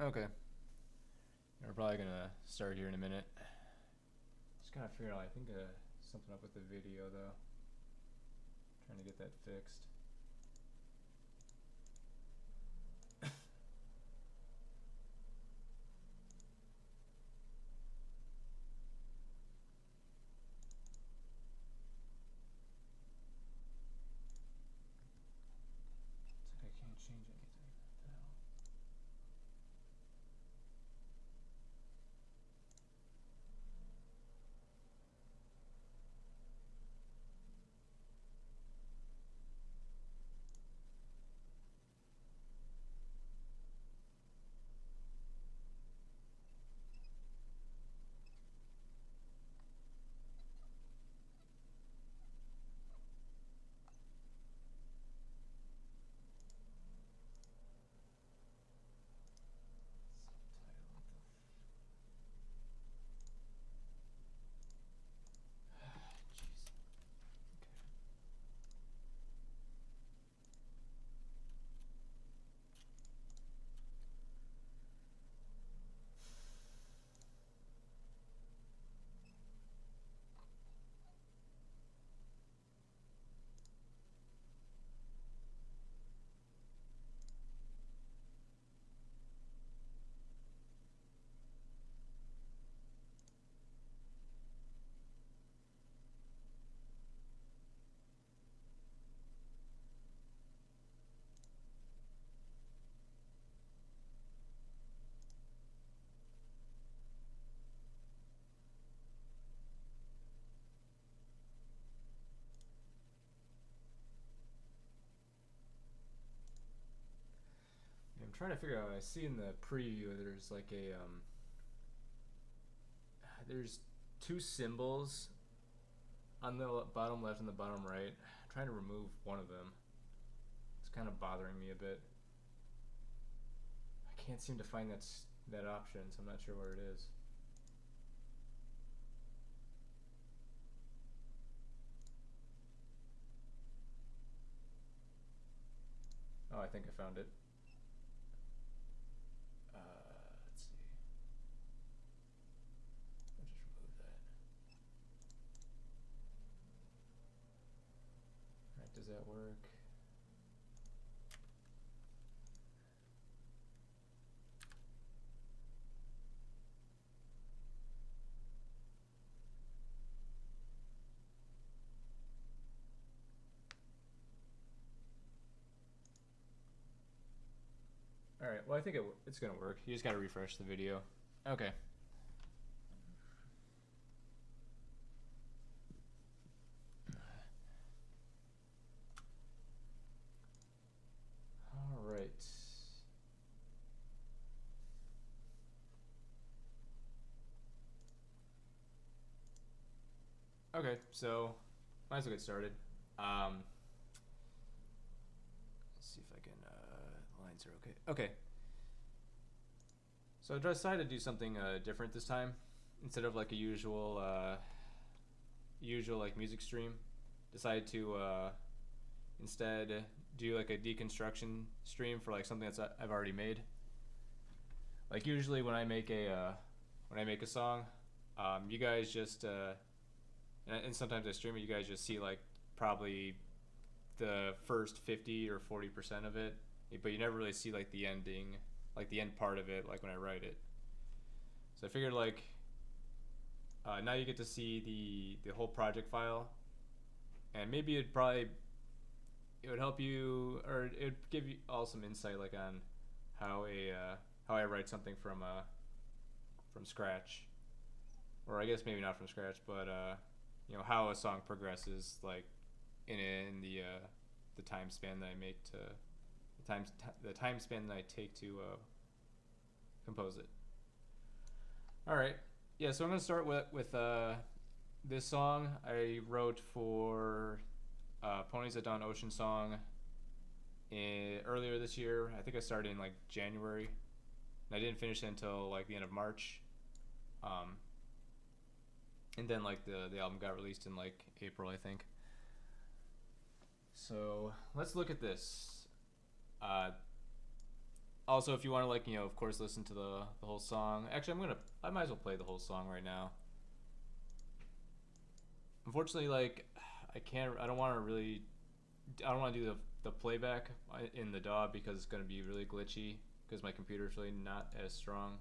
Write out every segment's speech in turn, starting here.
Okay. We're probably gonna start here in a minute. Just gotta figure out, I think, something up with the video though. Trying to get that fixed. It's like I can't change anything. What the hell? Jeez. Okay. I'm trying to figure out. I see in the preview there's like there's two symbols on the bottom left and the bottom right. I'm trying to remove one of them. It's kind of bothering me a bit. I can't seem to find that option, so I'm not sure where it is. Oh, I think I found it. Let's see. I'll just remove that. Alright, does that work? Alright, well I think it's gonna work. You just gotta refresh the video. Okay. Alright. Okay, so might as well get started. Let's see if I can, the lines are okay. Okay. So I decided to do something different this time. Instead of like a usual like music stream, decided to instead do like a deconstruction stream for like something that's I've already made. Like usually when I make a song, you guys just and sometimes I stream it. You guys just see like probably the first 50 or 40% of it, but you never really see like the ending, like the end part of it, like when I write it. So I figured like now you get to see the whole project file, and maybe it would help you, or it would give you all some insight like on how I write something from scratch, or I guess maybe not from scratch, but how a song progresses like in the time span that I make to the time span that I take to compose it. All right, yeah. So I'm gonna start with this song I wrote for Ponies at Dawn Ocean Song earlier this year. I think I started in like January, and I didn't finish it until like the end of March. And then like the album got released in like April, I think. So let's look at this. Also, if you want to like, of course, listen to the whole song. Actually, I might as well play the whole song right now. Unfortunately, like, I don't want to do the playback in the DAW because it's going to be really glitchy because my computer's really not as strong,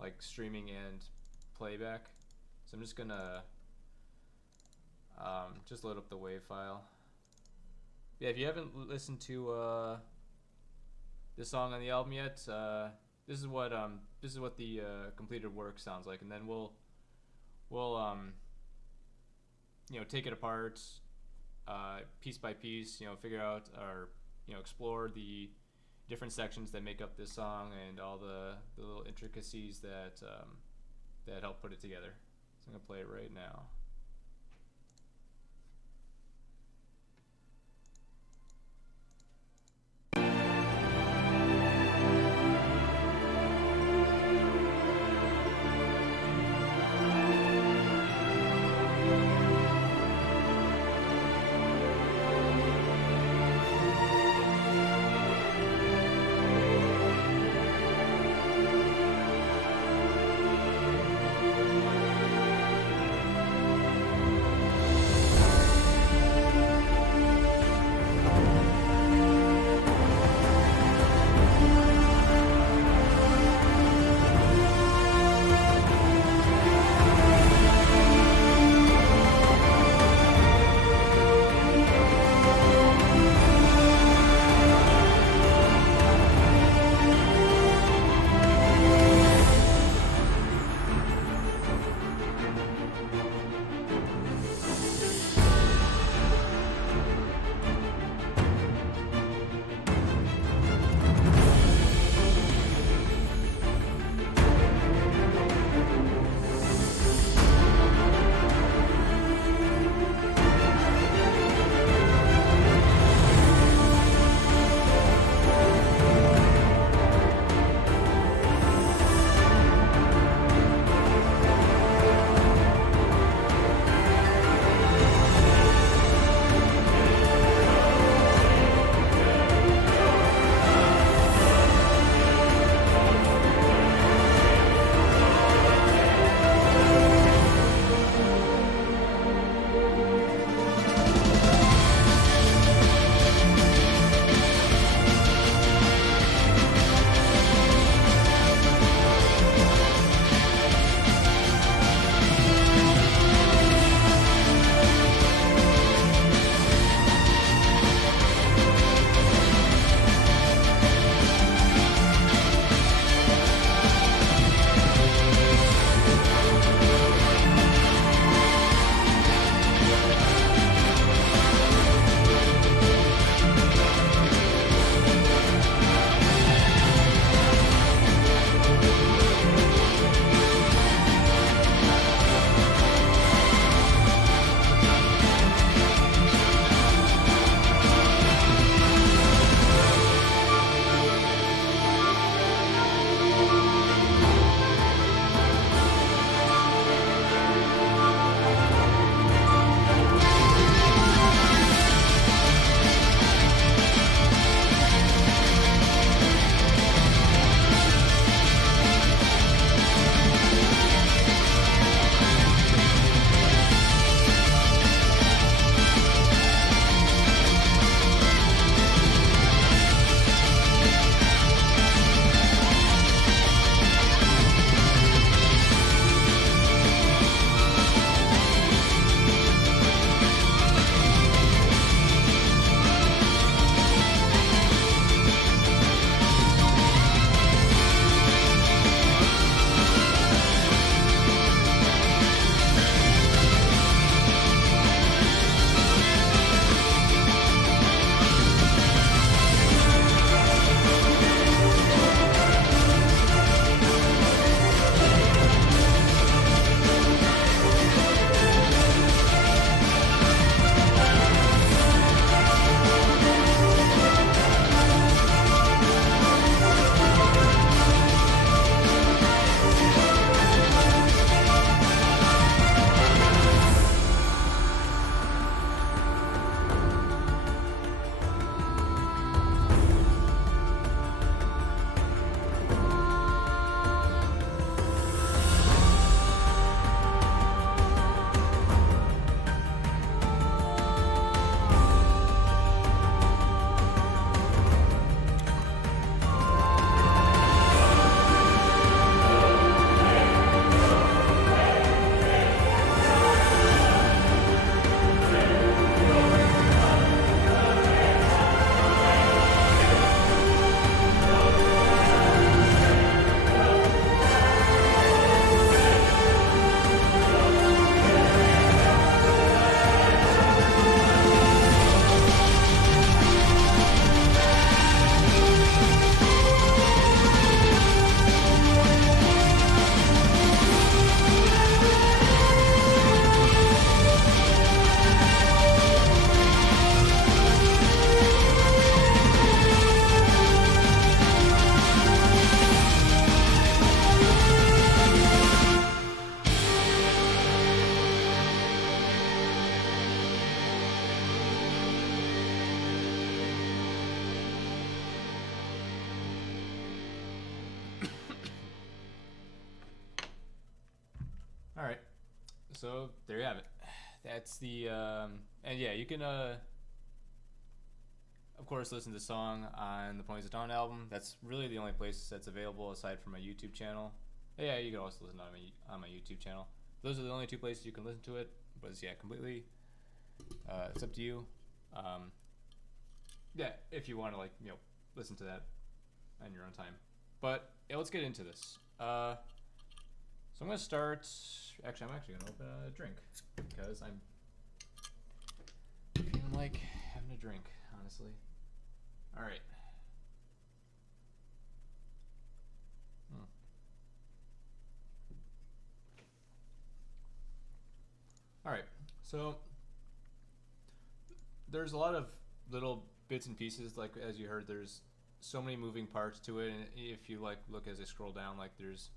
like streaming and playback. So I'm just gonna just load up the WAV file. Yeah, if you haven't listened to this song on the album yet, this is what the completed work sounds like, and then we'll take it apart piece by piece, figure out or explore the different sections that make up this song and all the little intricacies that that help put it together. So I'm gonna play it right now. so there you have it. That's the and yeah, you can of course listen to the song on the Ponies of Dawn album. That's really the only place that's available aside from my YouTube channel. Yeah, you can also listen on my YouTube channel. Those are the only two places you can listen to it. But yeah, completely. It's up to you. Yeah, if you want to listen to that on your own time. But yeah, let's get into this. So I'm gonna start. Actually, I'm actually gonna open a drink because I'm feeling like having a drink, honestly. All right. All right. So there's a lot of little bits and pieces. Like as you heard, there's so many moving parts to it, and if you look as I scroll down, there's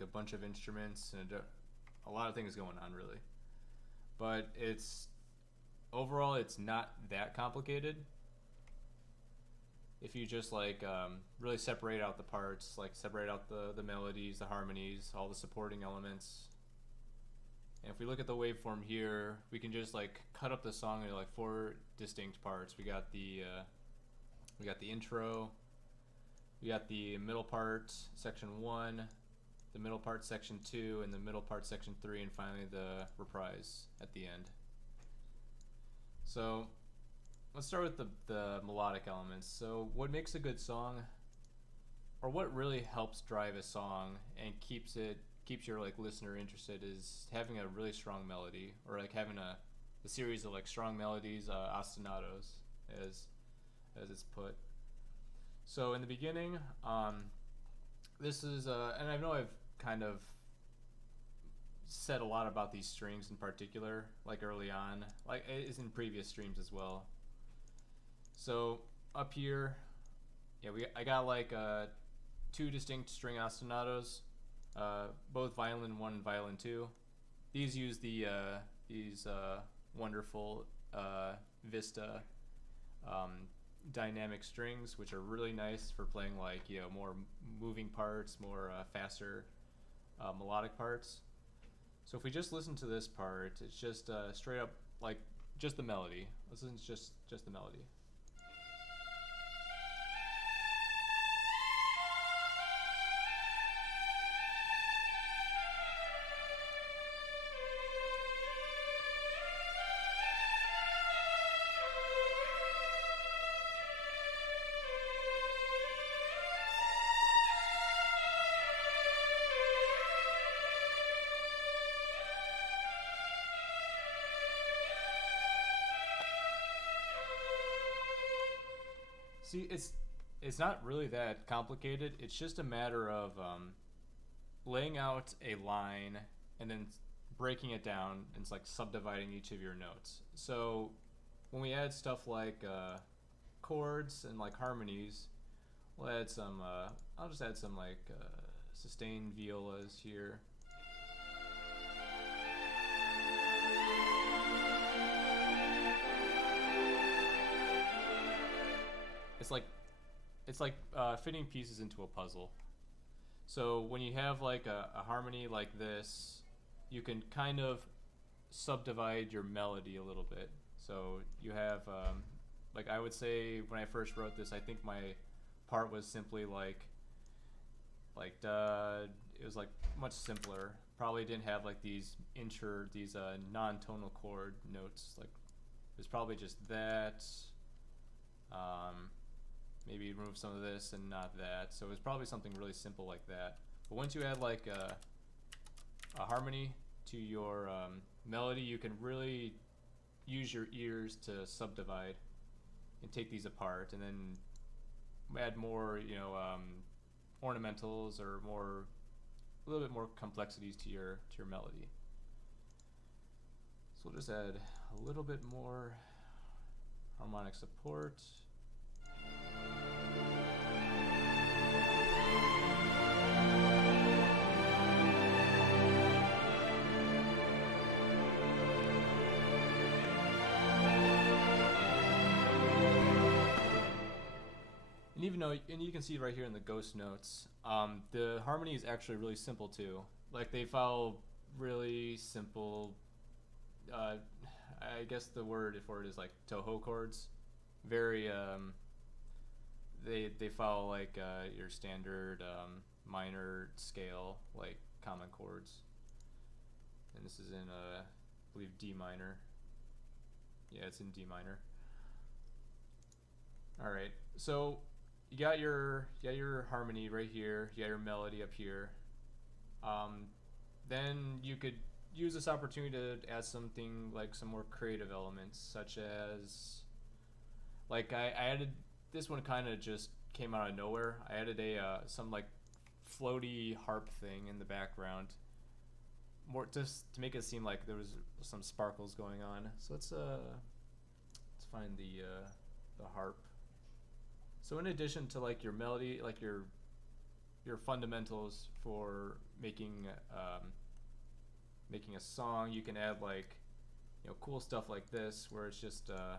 a bunch of instruments and a lot of things going on, really. But overall it's not that complicated if you just really separate out the parts, separate out the melodies, the harmonies, all the supporting elements. And if we look at the waveform here, we can just cut up the song into 4 distinct parts. We got the intro, we got the middle part, section 1, the middle part, section 2, and the middle part, section 3, and finally the reprise at the end. So let's start with the melodic elements. So what makes a good song, or what really helps drive a song and keeps your listener interested, is having a really strong melody, or having a series of strong melodies, ostinatos as it's put. So in the beginning, this is and I know I've kind of said a lot about these strings in particular, early on, it is in previous streams as well. So up here, yeah, I got 2 distinct string ostinatos, both violin 1 and violin 2. These use these wonderful Vista dynamic strings, which are really nice for playing more moving parts, more faster melodic parts. So if we just listen to this part, it's just straight up just the melody. Let's listen to just the melody. See, it's not really that complicated. It's just a matter of laying out a line and then breaking it down and subdividing each of your notes. So when we add stuff like chords and harmonies, we'll add some. I'll just add some sustained violas here. It's like fitting pieces into a puzzle. So when you have a harmony like this, you can kind of subdivide your melody a little bit. So you have I would say when I first wrote this, I think my part was simply it was much simpler. Probably didn't have these non-tonal chord notes. It was probably just that. Maybe remove some of this and not that. So it's probably something really simple like that. But once you add a harmony to your melody, you can really use your ears to subdivide and take these apart, and then add more, ornamentals or a little bit more complexities to your melody. So we'll just add a little bit more harmonic support. And even though, and you can see right here in the ghost notes, the harmony is actually really simple too. They follow really simple. Uh, I guess the word for it is like Toho chords. Very they follow like your standard minor scale like common chords, and this is in I believe D minor. Yeah, it's in D minor. All right, so you got your harmony right here. You got your melody up here. Then you could use this opportunity to add something like some more creative elements, such as like I added this one kind of just came out of nowhere. I added a some like floaty harp thing in the background, more just to make it seem like there was some sparkles going on. So let's find the harp. So in addition to like your melody, like your fundamentals for making making a song, you can add like cool stuff like this, where it's just a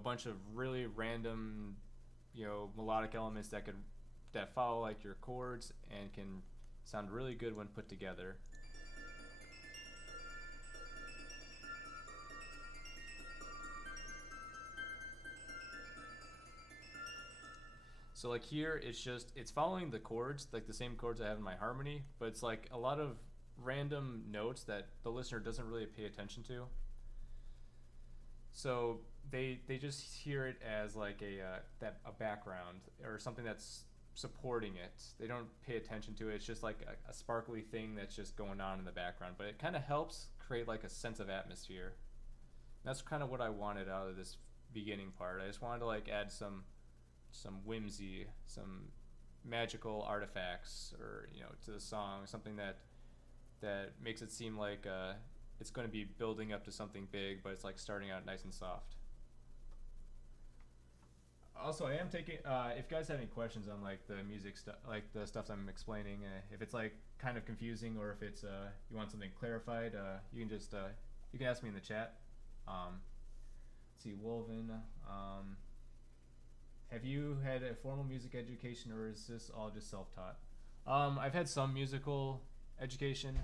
bunch of really random melodic elements that follow like your chords and can sound really good when put together. So like here, it's following the chords, like the same chords I have in my harmony, but it's like a lot of random notes that the listener doesn't really pay attention to. So they just hear it as like a background or something that's supporting it. They don't pay attention to it. It's just like a sparkly thing that's just going on in the background, but it kind of helps create like a sense of atmosphere. That's kind of what I wanted out of this beginning part. I just wanted to like add some whimsy, some magical artifacts, or to the song, something that makes it seem like it's going to be building up to something big, but it's like starting out nice and soft. Also, I am taking if you guys have any questions on like the music stuff, like the stuff I'm explaining, if it's like kind of confusing, or if it's you want something clarified, you can just you can ask me in the chat. Let's see, Wolven. Have you had a formal music education, or is this all just self-taught? I've had some musical education.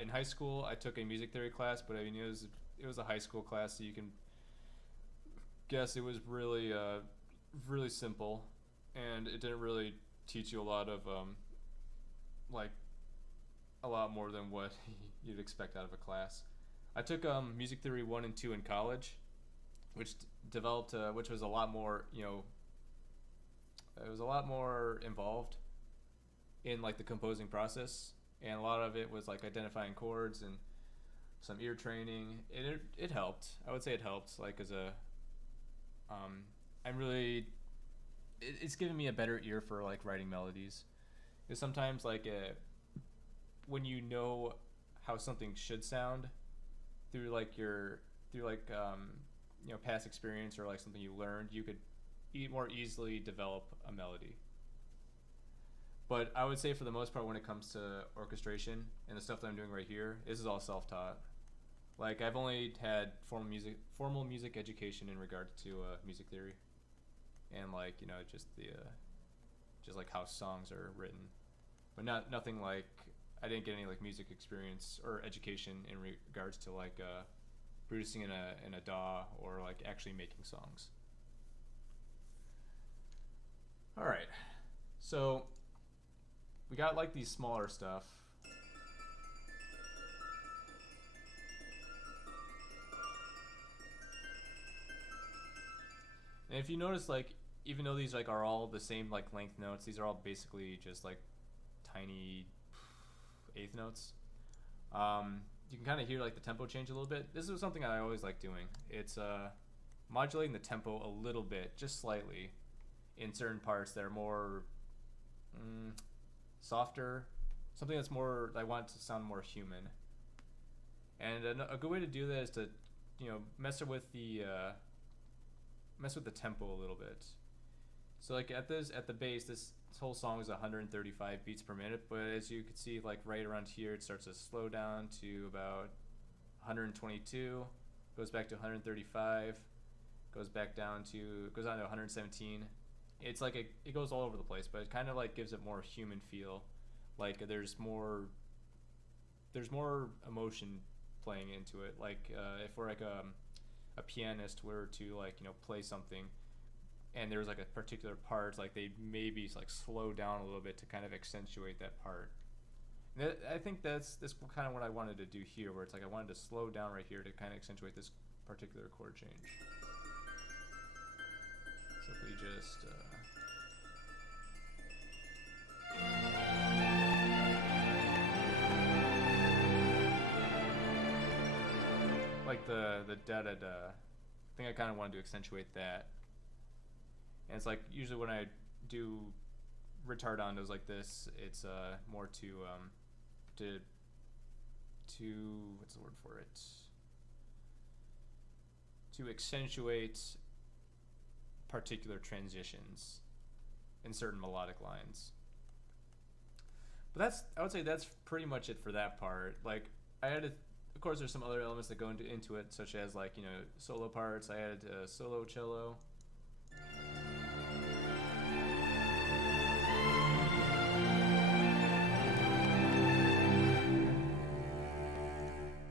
In high school, I took a music theory class, but I mean it was a high school class, so you can guess it was really really simple, and it didn't really teach you a lot of like a lot more than what you'd expect out of a class. I took music theory 1 and 2 in college, which developed which was a lot more it was a lot more involved in like the composing process, and a lot of it was like identifying chords and some ear training. It helped. I would say it helped, like as a I'm really it's given me a better ear for like writing melodies, because sometimes like when you know how something should sound through like past experience, or like something you learned, you could more easily develop a melody. But I would say for the most part, when it comes to orchestration and the stuff that I'm doing right here, this is all self-taught. Like I've only had formal music education in regard to music theory, and like just just like how songs are written, but nothing like I didn't get any like music experience or education in regards to like producing in a DAW, or like actually making songs. All right, so we got like these smaller stuff. And if you notice, like, even though these like are all the same like length notes, these are all basically just like tiny eighth notes. You can kind of hear like the tempo change a little bit. This is something I always like doing. It's modulating the tempo a little bit, just slightly, in certain parts that are more softer, something that's more, I want it to sound more human. And a good way to do that is to mess with the tempo a little bit. So like at the base, this whole song is 135 beats per minute, but as you can see, like right around here, it starts to slow down to about 122, goes back to 135, goes down to 117. It's like it goes all over the place, but it kind of like gives it more human feel. Like there's more there's more emotion playing into it. Like if we're like a pianist were to like play something, and there's like a particular part, like they maybe like slow down a little bit to kind of accentuate that part. And I think that's kind of what I wanted to do here, where it's like I wanted to slow down right here to kind of accentuate this particular chord change. So if we just like the da da da, I think I kind of wanted to accentuate that. And it's like usually when I do retardandos like this, it's more to what's the word for it? To accentuate particular transitions in certain melodic lines. But I would say that's pretty much it for that part. Like I added, of course, there's some other elements that go into it, such as like solo parts. I added solo cello.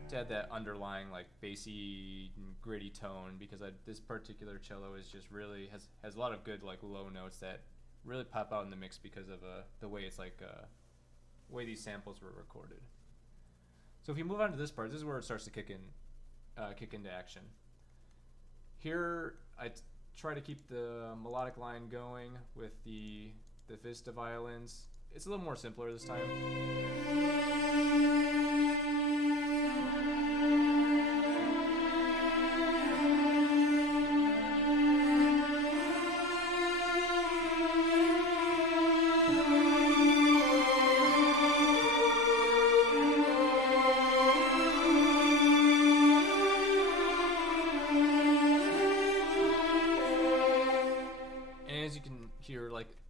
To add that underlying like bassy gritty tone, because this particular cello is just really has a lot of good like low notes that really pop out in the mix because of the way it's like way these samples were recorded. So if you move on to this part, this is where it starts to kick into action. Here I try to keep the melodic line going with the vista violins. It's a little more simpler this time.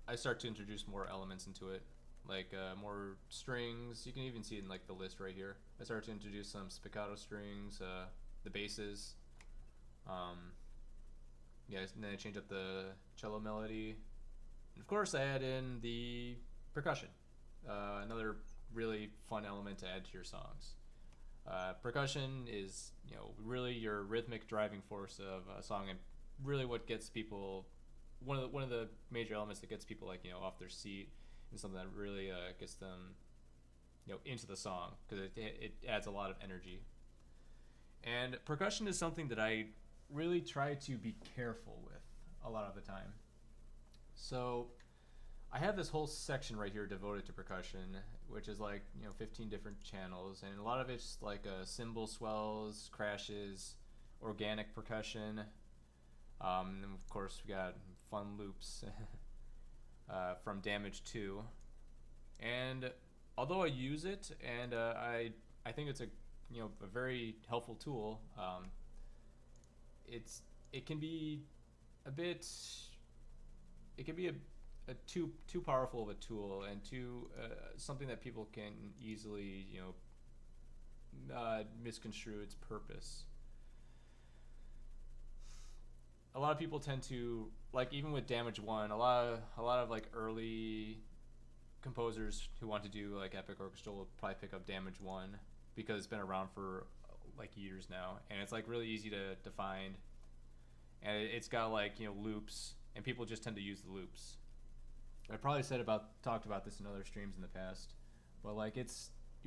I start to introduce more elements into it, like more strings. You can even see it in like the list right here. I start to introduce some spiccato strings, the basses. Yeah, and then I change up the cello melody, and of course I add in the percussion. Another really fun element to add to your songs. Percussion is really your rhythmic driving force of a song, and really what gets people. One of the major elements that gets people like off their seat, and something that really gets them into the song, because it adds a lot of energy. And percussion is something that I really try to be careful with a lot of the time. So I have this whole section right here devoted to percussion, which is like 15 different channels, and a lot of it's like cymbal swells, crashes, organic percussion. And of course we got fun loops from Damage 2, and although I use it and I think it's a very helpful tool, it can be a bit too powerful of a tool, and too something that people can easily misconstrue its purpose. A lot of people tend to, like, even with Damage 1, a lot of like early composers who want to do like epic orchestral will probably pick up Damage 1 because it's been around for like years now, and it's like really easy to find, and it's got like loops, and people just tend to use the loops. I probably talked about this in other streams in the past, but like you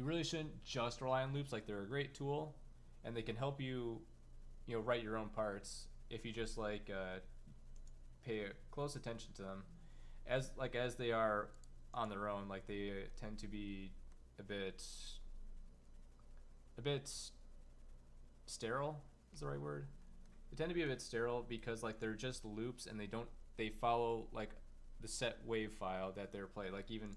really shouldn't just rely on loops. Like, they're a great tool, and they can help you write your own parts if you just like pay close attention to them, as they are on their own. Like, they tend to be a bit sterile is the right word. They tend to be a bit sterile because like they're just loops, and they follow like the set wave file that they're played. Like, even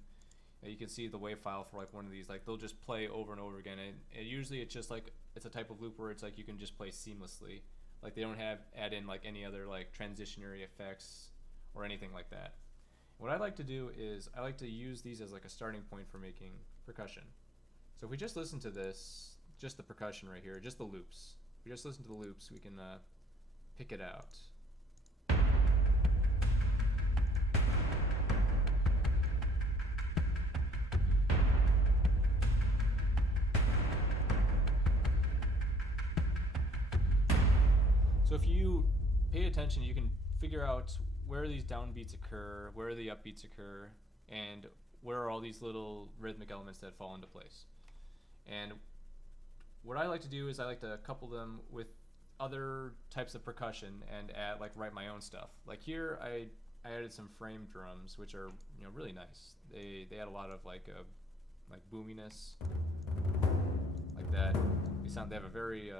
you can see the wave file for like one of these, like they'll just play over and over again, and usually it's just like it's a type of loop where it's like you can just play seamlessly. Like, they don't add in like any other like transitionary effects or anything like that. What I like to do is I like to use these as like a starting point for making percussion. So if we just listen to this, just the percussion right here, just the loops. If we just listen to the loops, we can pick it out. So if you pay attention, you can figure out where these downbeats occur, where the upbeats occur, and where are all these little rhythmic elements that fall into place. And what I like to do is I like to couple them with other types of percussion and add, like, write my own stuff. Like here, I added some frame drums, which are, you know, really nice. They add a lot of like boominess, like that. They have a very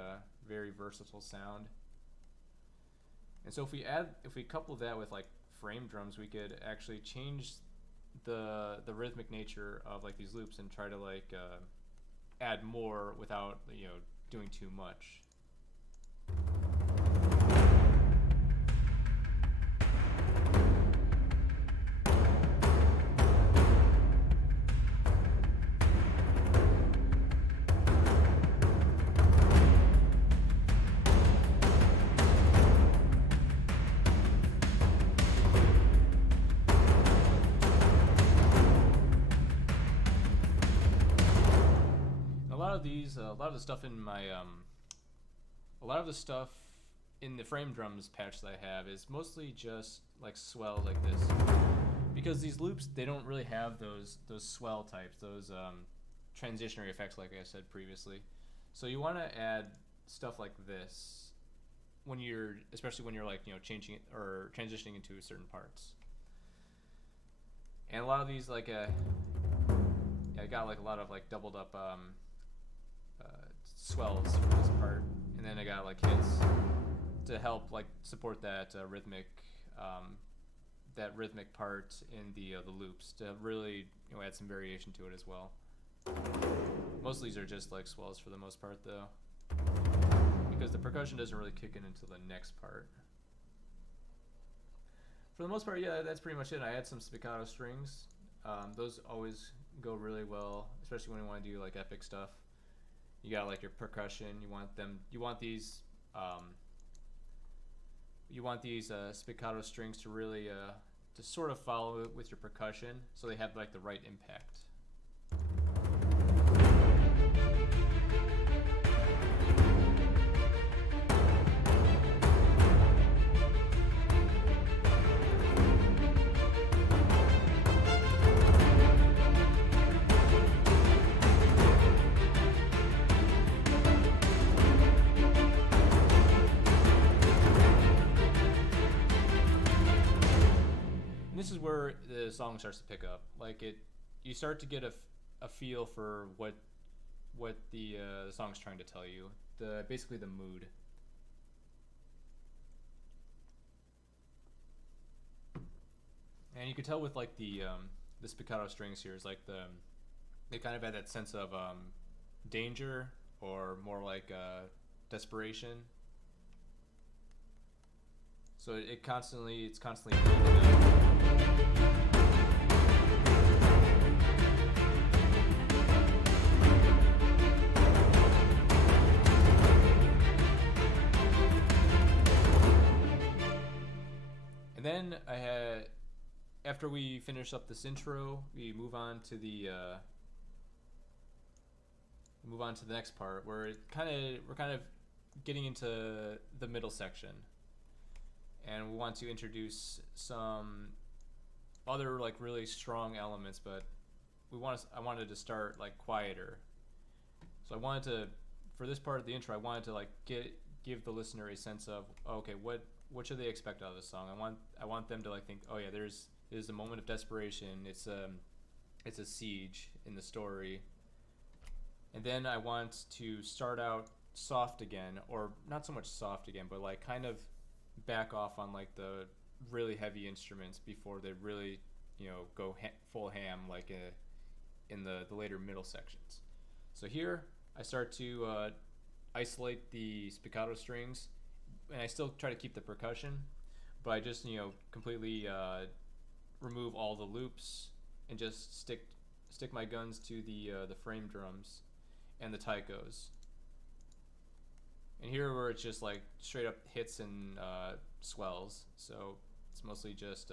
very versatile sound. And so if we couple that with like frame drums, we could actually change the rhythmic nature of like these loops and try to like add more without, you know, doing too much. A lot of the stuff in my a lot of the stuff in the frame drums patch that I have is mostly just like swells like this, because these loops, they don't really have those swell types, those transitionary effects like I said previously. So you want to add stuff like this when especially when you're like, you know, changing it or transitioning into certain parts. And a lot of these like yeah, I got like a lot of like doubled up swells for this part, and then I got like hits to help like support that rhythmic part in the loops to really, you know, add some variation to it as well. Most of these are just like swells for the most part though, because the percussion doesn't really kick in until the next part. For the most part, yeah, that's pretty much it. I add some spiccato strings. Those always go really well, especially when you want to do like epic stuff. You got like your percussion. You want these spiccato strings to really to sort of follow it with your percussion, so they have like the right impact. This is where the song starts to pick up. Like you start to get a feel for what the song's trying to tell you. Basically the mood. And you can tell with like the spiccato strings here is like they kind of add that sense of danger, or more like desperation. So it's constantly building up. And then after we finish up this intro, we move on to the next part where we're kind of getting into the middle section. And we want to introduce some other like really strong elements, but I wanted to start like quieter. So for this part of the intro, I wanted to like give the listener a sense of, okay, what should they expect out of this song? I want them to like think, oh yeah, there's a moment of desperation. It's a siege in the story. And then I want to start out soft again, or not so much soft again, but like kind of back off on like the really heavy instruments before they really, you know, go full ham like in the later middle sections. So here I start to isolate the spiccato strings, and I still try to keep the percussion, but I just, you know, completely remove all the loops and just stick my guns to the frame drums and the taikos. And here where it's just like straight up hits and swells, so it's mostly just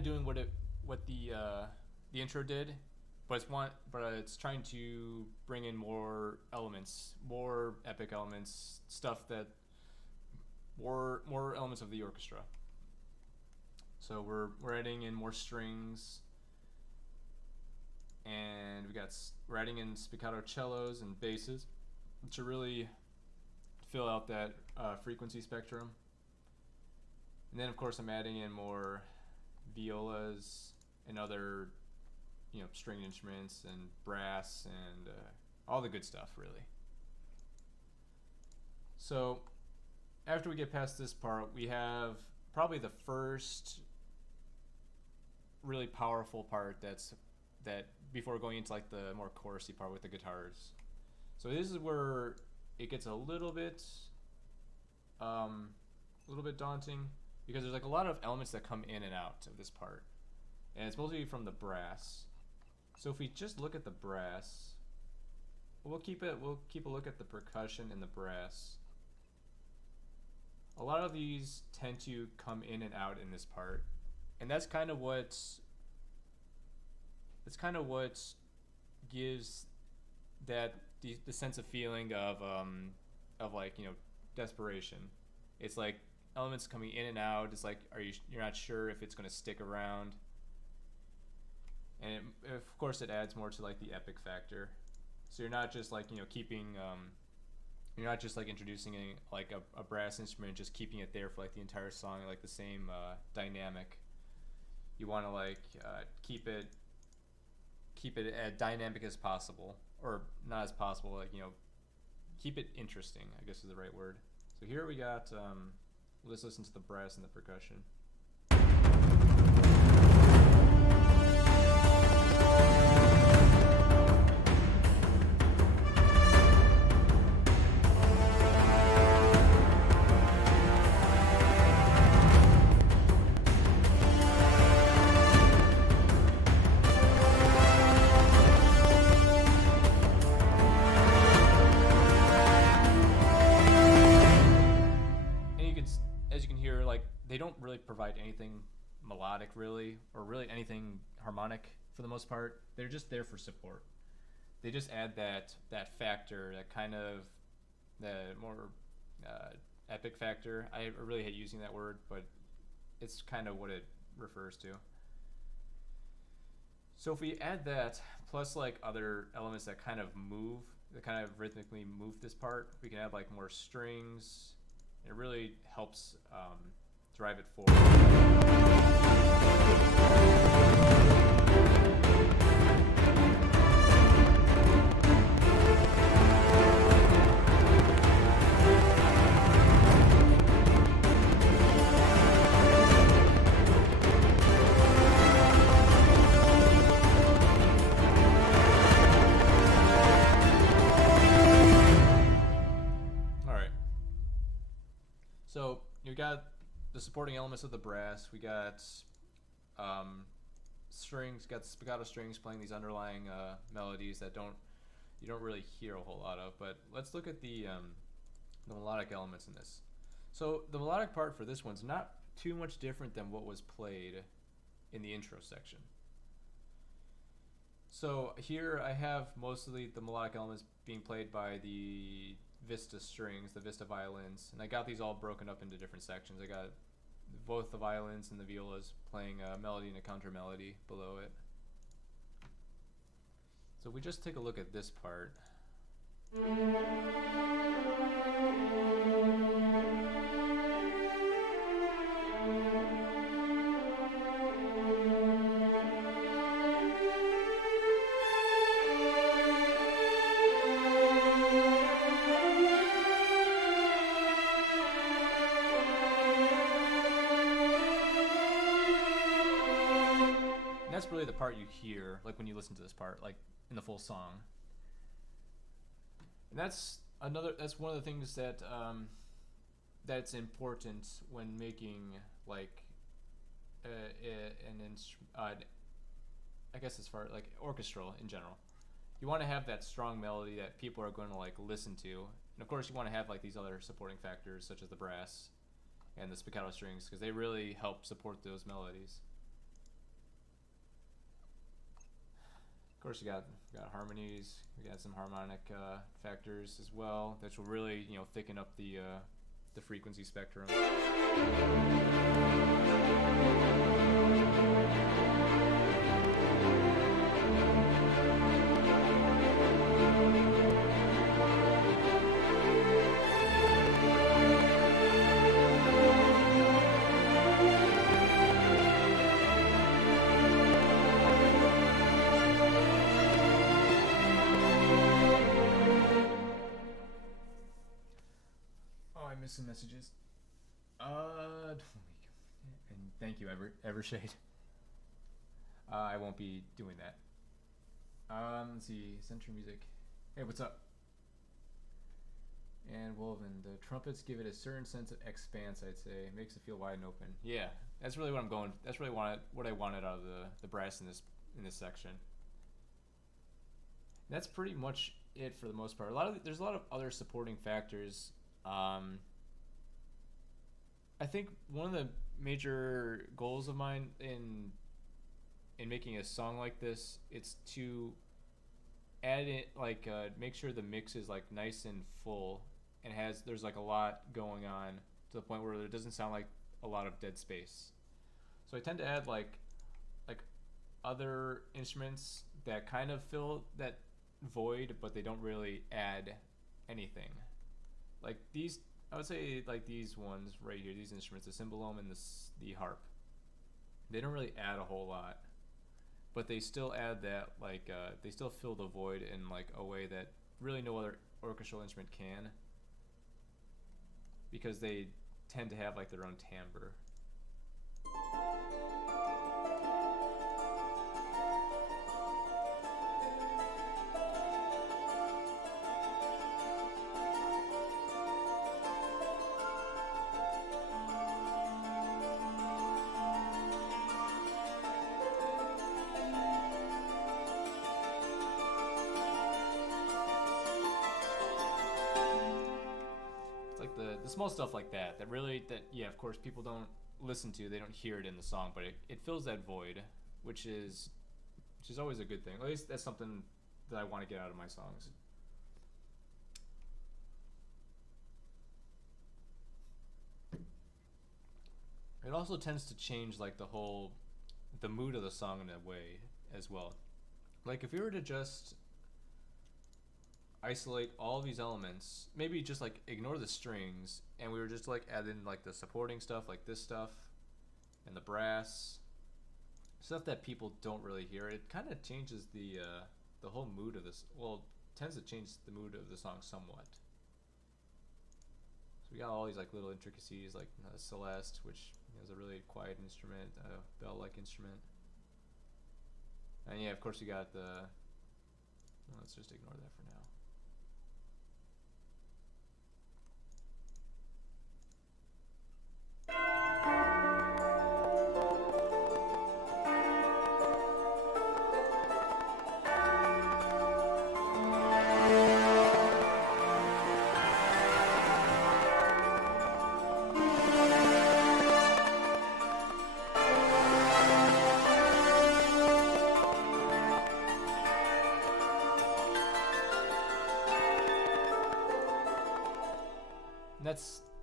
of doing what the intro did, but it's trying to bring in more elements, more epic elements, stuff that more elements of the orchestra. So we're adding in more strings, and we're adding in spiccato cellos and basses to really fill out that frequency spectrum. And then of course I'm adding in more violas and other, you know, stringed instruments and brass and all the good stuff, really. So after we get past this part, we have probably the first really powerful part that before going into like the more chorusy part with the guitars. So this is where it gets a little bit daunting, because there's like a lot of elements that come in and out of this part, and it's mostly from the brass. So if we just look at the brass, we'll keep a look at the percussion and the brass. A lot of these tend to come in and out in this part, and that's kind of what gives that the sense of feeling of like, you know, desperation. It's like elements coming in and out. It's like you're not sure if it's going to stick around, and of course it adds more to like the epic factor. So you're not just like, you know, keeping you're not just like introducing like a brass instrument, just keeping it there for like the entire song, like the same dynamic. You want to like keep it as dynamic as possible, or not as possible, like, you know, keep it interesting, I guess is the right word. So here we got let's listen to the brass and the percussion. They don't really provide anything melodic, really, or really anything harmonic for the most part. They're just there for support. They just add that factor, that kind of the more epic factor. I really hate using that word, but it's kind of what it refers to. So if we add that, plus like other elements that kind of rhythmically move this part, we can add like more strings. It really helps drive it forward. All right. So you got the supporting elements of the brass. We got strings, got spiccato strings playing these underlying melodies that you don't really hear a whole lot of. But let's look at the melodic elements in this. So the melodic part for this one's not too much different than what was played in the intro section. So here I have mostly the melodic elements being played by the vista strings, the vista violins, and I got these all broken up into different sections. I got both the violins and the violas playing a melody and a counter melody below it. So we just take a look at this part. That's really the part you hear, like when you listen to this part, like in the full song. And that's one of the things that that's important when making like I guess as far like orchestral in general. You want to have that strong melody that people are going to like listen to, and of course you want to have like these other supporting factors such as the brass and the spiccato strings, because they really help support those melodies. Of course, we got harmonies. We got some harmonic factors as well, that will really thicken up the frequency spectrum. Some messages. And thank you, Evershade. I won't be doing that. Let's see. Century Music. Hey, what's up? And Woven, the trumpets give it a certain sense of expanse. I'd say it makes it feel wide and open. Yeah, that's really what I'm going. That's really what I wanted out of the brass in this section. That's pretty much it for the most part. There's a lot of other supporting factors. I think one of the major goals of mine in making a song like this, it's to add it make sure the mix is like nice and full and there's like a lot going on to the point where it doesn't sound like a lot of dead space. So I tend to add like other instruments that kind of fill that void, but they don't really add anything. Like these, I would say, like these ones right here, these instruments, the cymbalom and the harp, they don't really add a whole lot, but they still add that, they still fill the void in like a way that really no other orchestral instrument can, because they tend to have like their own timbre. Small stuff like that yeah, of course people don't listen to, they don't hear it in the song, but it fills that void, which is always a good thing. At least that's something that I want to get out of my songs. It also tends to change like the mood of the song in a way as well. Like if we were to just isolate all these elements, maybe just like ignore the strings, and we were just like add in like the supporting stuff, like this stuff and the brass stuff that people don't really hear, it kind of changes the whole mood of this. Well, it tends to change the mood of the song somewhat. So we got all these like little intricacies, like Celeste, which is a really quiet instrument, a bell-like instrument, and yeah, of course we got the. Let's just ignore that for now.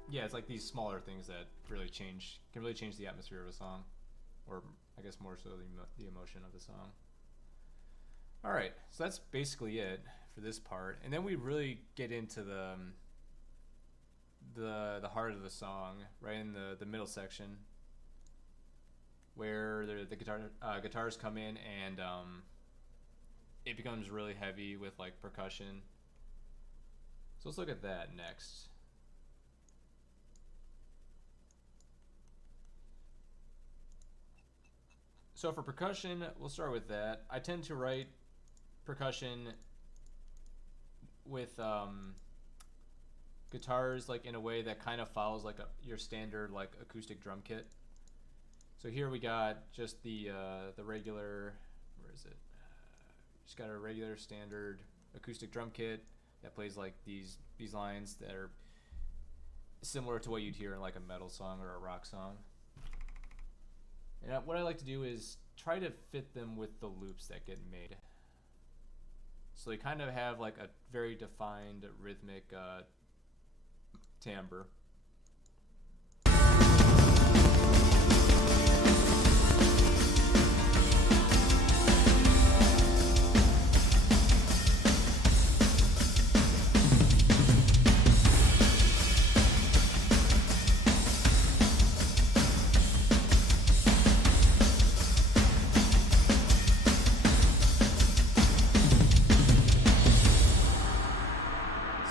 Yeah, it's like these smaller things that can really change the atmosphere of a song, or I guess more so the emotion of the song. All right, so that's basically it for this part, and then we really get into the heart of the song, right in the middle section, where the guitars come in, and it becomes really heavy with like percussion. So let's look at that next. So for percussion, we'll start with that. I tend to write percussion with guitars like in a way that kind of follows like your standard like acoustic drum kit. So here we got just the regular, where is it? Just got a regular standard acoustic drum kit that plays like these lines that are similar to what you'd hear in like a metal song or a rock song. And what I like to do is try to fit them with the loops that get made. So they kind of have like a very defined rhythmic timbre.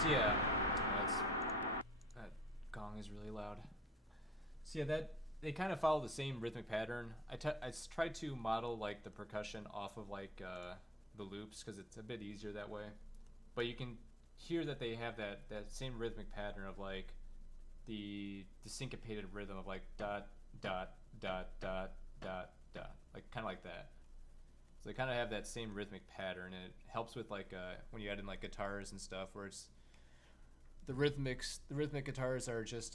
Yeah, that gong is really loud. So yeah, that they kind of follow the same rhythmic pattern. I tried to model like the percussion off of like the loops because it's a bit easier that way. But you can hear that they have that same rhythmic pattern of like the syncopated rhythm of like dot dot dot dot dot dot, like kind of like that. So they kind of have that same rhythmic pattern, and it helps with like when you add in like guitars and stuff, where it's the rhythmic guitars are just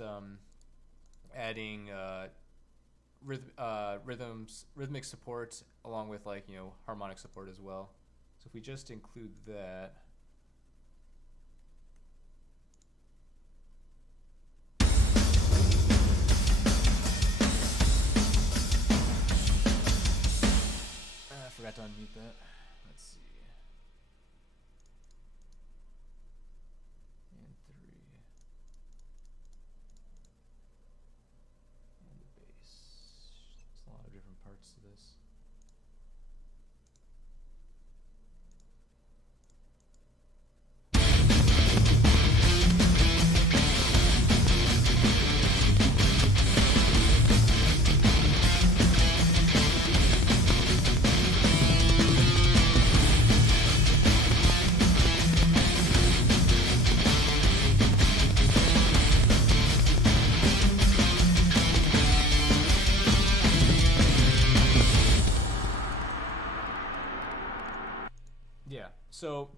adding rhythmic support along with like harmonic support as well. So if we just include that, I forgot to unmute that. Let's see. And 3. And the bass. There's a lot of different parts to this. Yeah, so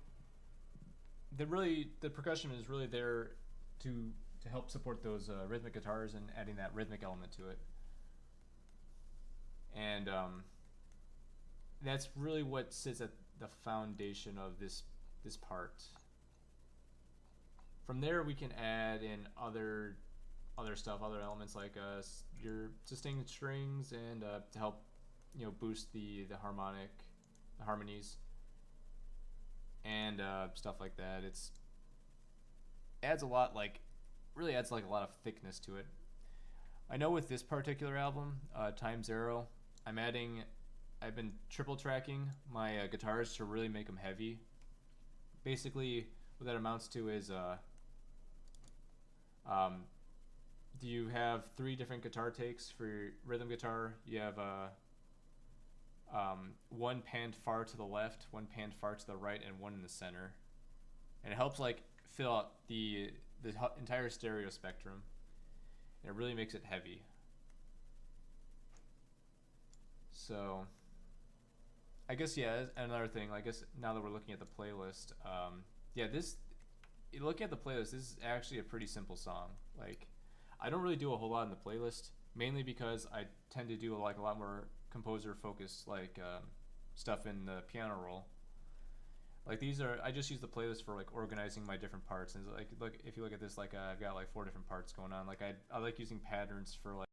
the percussion is really there to help support those rhythmic guitars and adding that rhythmic element to it, and that's really what sits at the foundation of this part. From there, we can add in other stuff, other elements like your sustained strings, and to help boost the harmonies, and stuff like that. It adds a lot, really adds like a lot of thickness to it. I know with this particular album, Time Zero, I've been triple tracking my guitars to really make them heavy. Basically, what that amounts to is do you have 3 different guitar takes for your rhythm guitar? You have one panned far to the left, one panned far to the right, and one in the center, and it helps like fill out the entire stereo spectrum, and it really makes it heavy. So I guess, yeah, another thing, I guess now that we're looking at the playlist, yeah, you look at the playlist, this is actually a pretty simple song. Like, I don't really do a whole lot in the playlist, mainly because I tend to do like a lot more composer focused stuff in the piano roll. Like I just use the playlist for like organizing my different parts, and like look, if you look at this, like I've got like 4 different parts going on. Like I like using patterns for like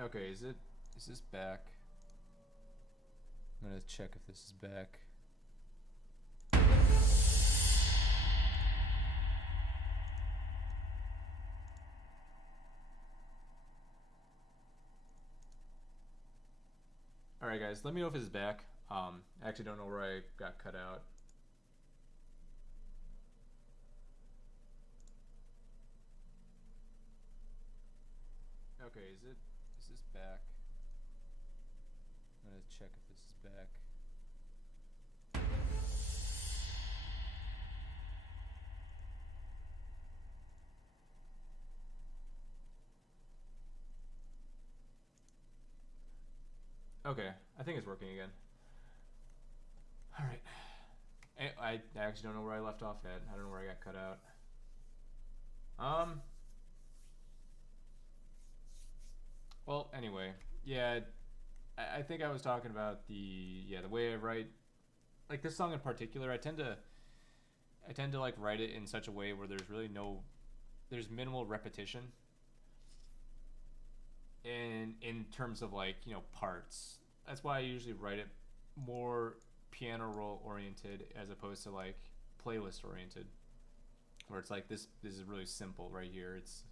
Okay, is this back? I'm gonna check if this is back. Alright guys, let me know if it's back. I actually don't know where I got cut out. Okay, is this back? I'm gonna check if this is back. Okay, I think it's working again. Alright. I actually don't know where I left off at. I don't know where I got cut out. Well, anyway, yeah, I think I was talking about the way I write, like this song in particular. I tend to like write it in such a way where there's minimal repetition. In terms of like parts, that's why I usually write it more piano roll oriented as opposed to like playlist oriented, where it's like this is really simple right here. It's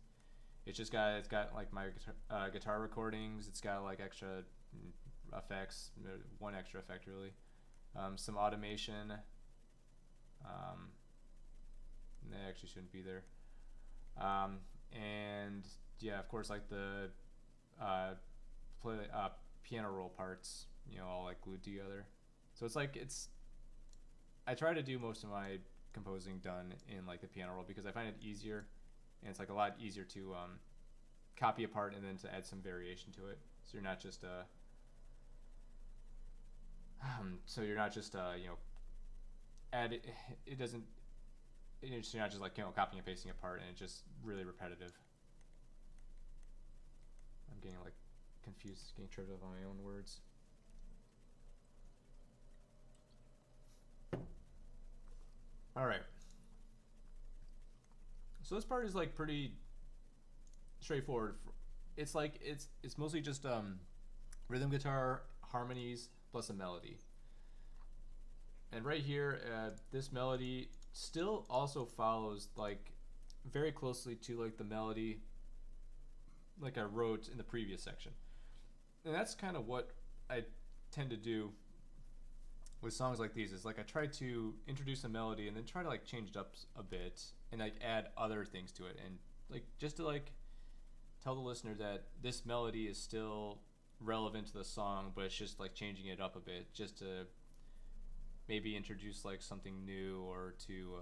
got like my guitar recordings. It's got like extra effects, one extra effect really, some automation. They actually shouldn't be there. And yeah, of course, like the piano roll parts, all like glued together. So it's like I try to do most of my composing done in like the piano roll because I find it easier, and it's like a lot easier to copy a part and then to add some variation to it. So you're not just add it. It doesn't. You're not just like copying and pasting a part, and it's just really repetitive. I'm getting like confused, getting tripped up on my own words. All right. So this part is like pretty straightforward. It's like it's mostly just rhythm guitar, harmonies plus a melody. And right here, this melody still also follows like very closely to like the melody like I wrote in the previous section. And that's kind of what I tend to do with songs like these, is like I try to introduce a melody and then try to like change it up a bit and like add other things to it, and like just to like tell the listener that this melody is still relevant to the song, but it's just like changing it up a bit just to maybe introduce like something new, or to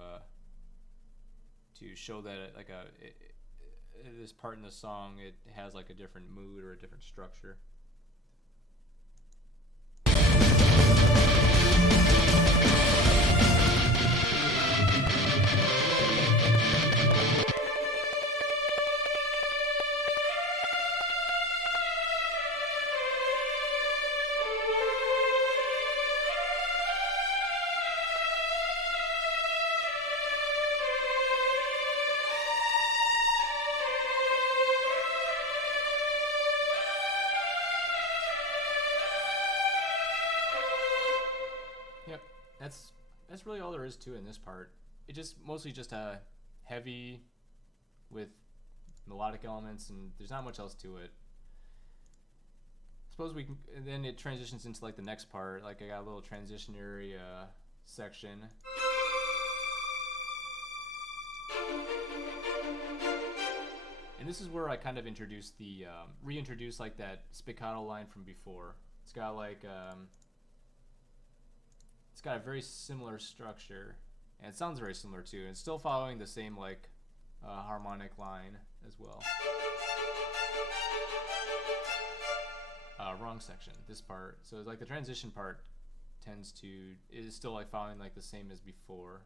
show that this part in the song, it has like a different mood or a different structure. Yep, that's really all there is to it in this part. It just mostly just heavy with melodic elements, and there's not much else to it. Suppose we can, and then it transitions into like the next part. Like I got a little transitionary section. And this is where I kind of introduce the reintroduce like that spiccato line from before. It's got like it's got a very similar structure, and it sounds very similar too. And it's still following the same like harmonic line as well. Wrong section. This part. So it's like the transition part is still like following like the same as before.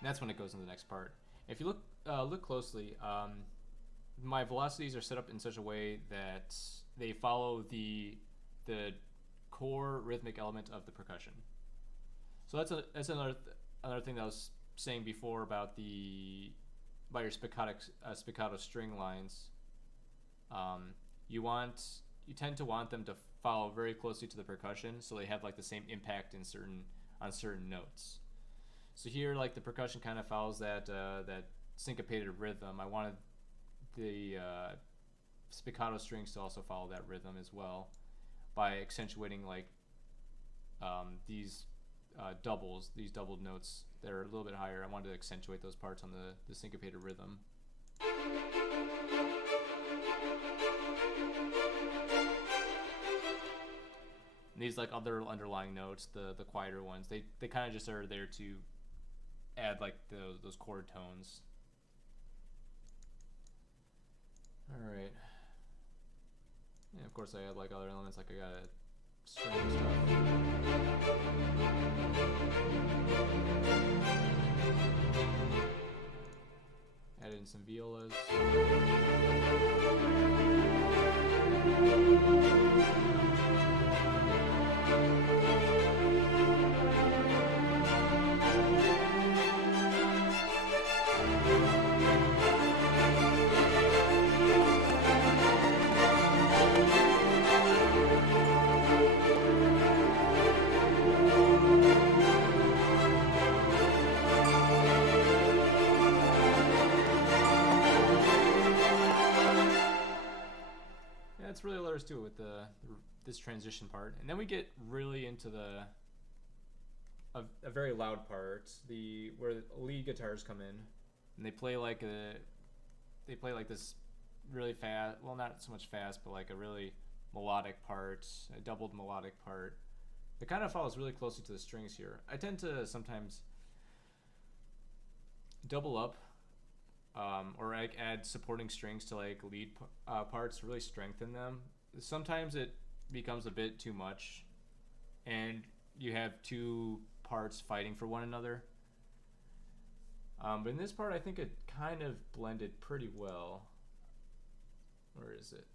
And that's when it goes into the next part. If you look closely, my velocities are set up in such a way that they follow the core rhythmic element of the percussion. So that's another thing that I was saying before about your spiccato string lines. You tend to want them to follow very closely to the percussion, so they have like the same impact on certain notes. So here, like the percussion kind of follows that syncopated rhythm. I wanted the spiccato strings to also follow that rhythm as well by accentuating like these doubled notes that are a little bit higher. I wanted to accentuate those parts on the syncopated rhythm. And these like other underlying notes, the quieter ones, they kind of just are there to add like those chord tones. All right. And of course I add like other elements, like I got a string stuff. Added in some violas. That's really all there is to it with this transition part, and then we get really into a very loud part, where lead guitars come in, and they play like this really fast, well, not so much fast, but like a really melodic part, a doubled melodic part. It kind of follows really closely to the strings here. I tend to sometimes double up. Or like add supporting strings to like lead parts to really strengthen them. Sometimes it becomes a bit too much, and you have two parts fighting for one another. But in this part, I think it kind of blended pretty well. Where is it?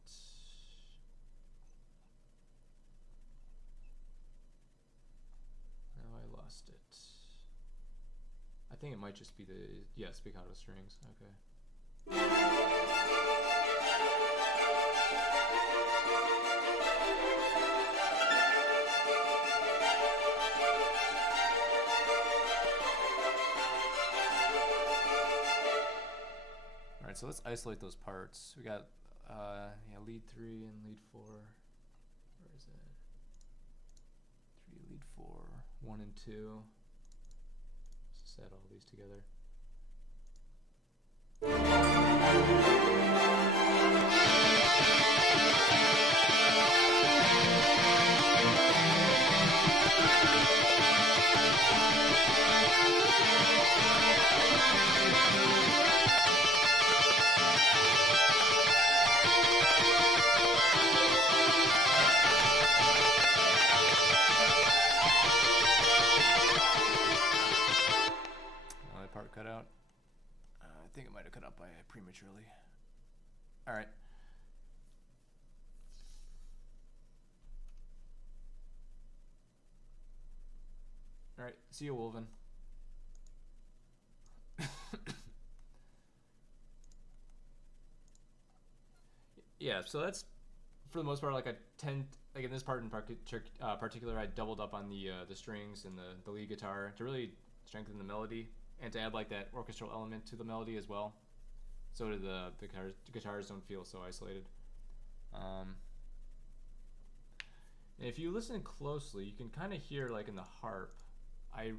Oh, I lost it. I think it might just be spiccato strings. Okay. All right, so let's isolate those parts. We got lead 3 and lead 4. Where is it? 3, lead 4, 1 and 2. Set all these together. Cut out. I think it might have cut out by prematurely. All right. All right. See you, Wolven. Yeah. So that's for the most part. Like in this part in particular, I doubled up on the strings and the lead guitar to really strengthen the melody. And to add like that orchestral element to the melody as well, so that the guitars don't feel so isolated. And if you listen closely, you can kind of hear like in the harp, I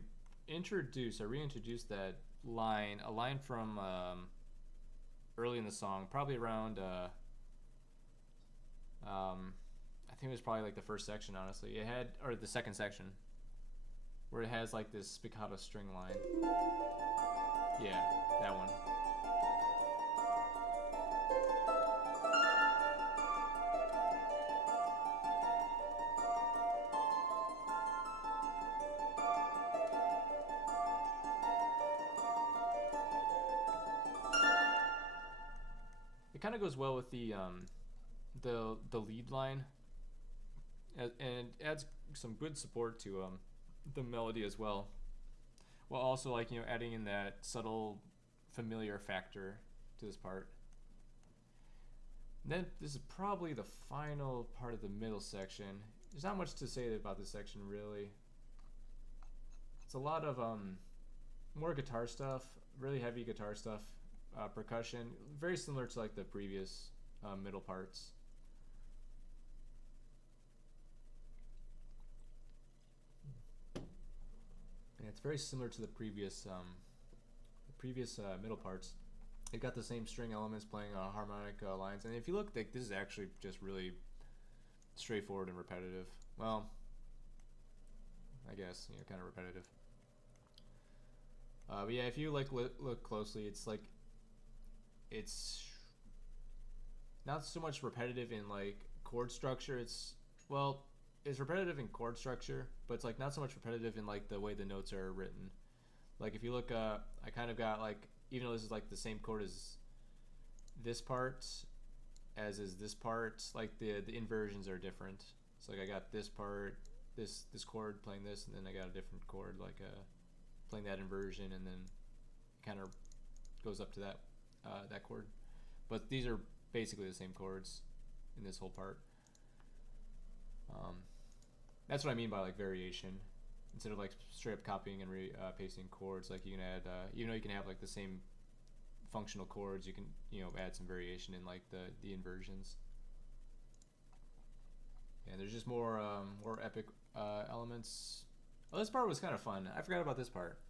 reintroduced that line, a line from early in the song, probably around I think it was probably like the first section, honestly. Or the second section, where it has like this spiccato string line. Yeah, that one. It kind of goes well with the lead line. and it adds some good support to the melody as well, while also like adding in that subtle familiar factor to this part. And then this is probably the final part of the middle section. There's not much to say about this section really. It's a lot of more guitar stuff, really heavy guitar stuff, percussion, very similar to like the previous middle parts. And it's very similar to the previous middle parts. It got the same string elements playing harmonic lines, and if you look, like, this is actually just really straightforward and repetitive. Well, I guess kind of repetitive. But yeah, if you like look closely, it's like it's not so much repetitive in like chord structure. It's repetitive in chord structure, but it's like not so much repetitive in like the way the notes are written. Like if you look, I kind of got like, even though this is like the same chord as this part, as is this part, like the inversions are different. So like I got this part, this chord playing this, and then I got a different chord like playing that inversion, and then it kind of goes up to that chord. But these are basically the same chords in this whole part. That's what I mean by like variation. Instead of like straight up copying and pasting chords, like you can add, even though you can have like the same functional chords, you can add some variation in like the inversions. And there's just more epic elements. Oh, this part was kind of fun. I forgot about this part.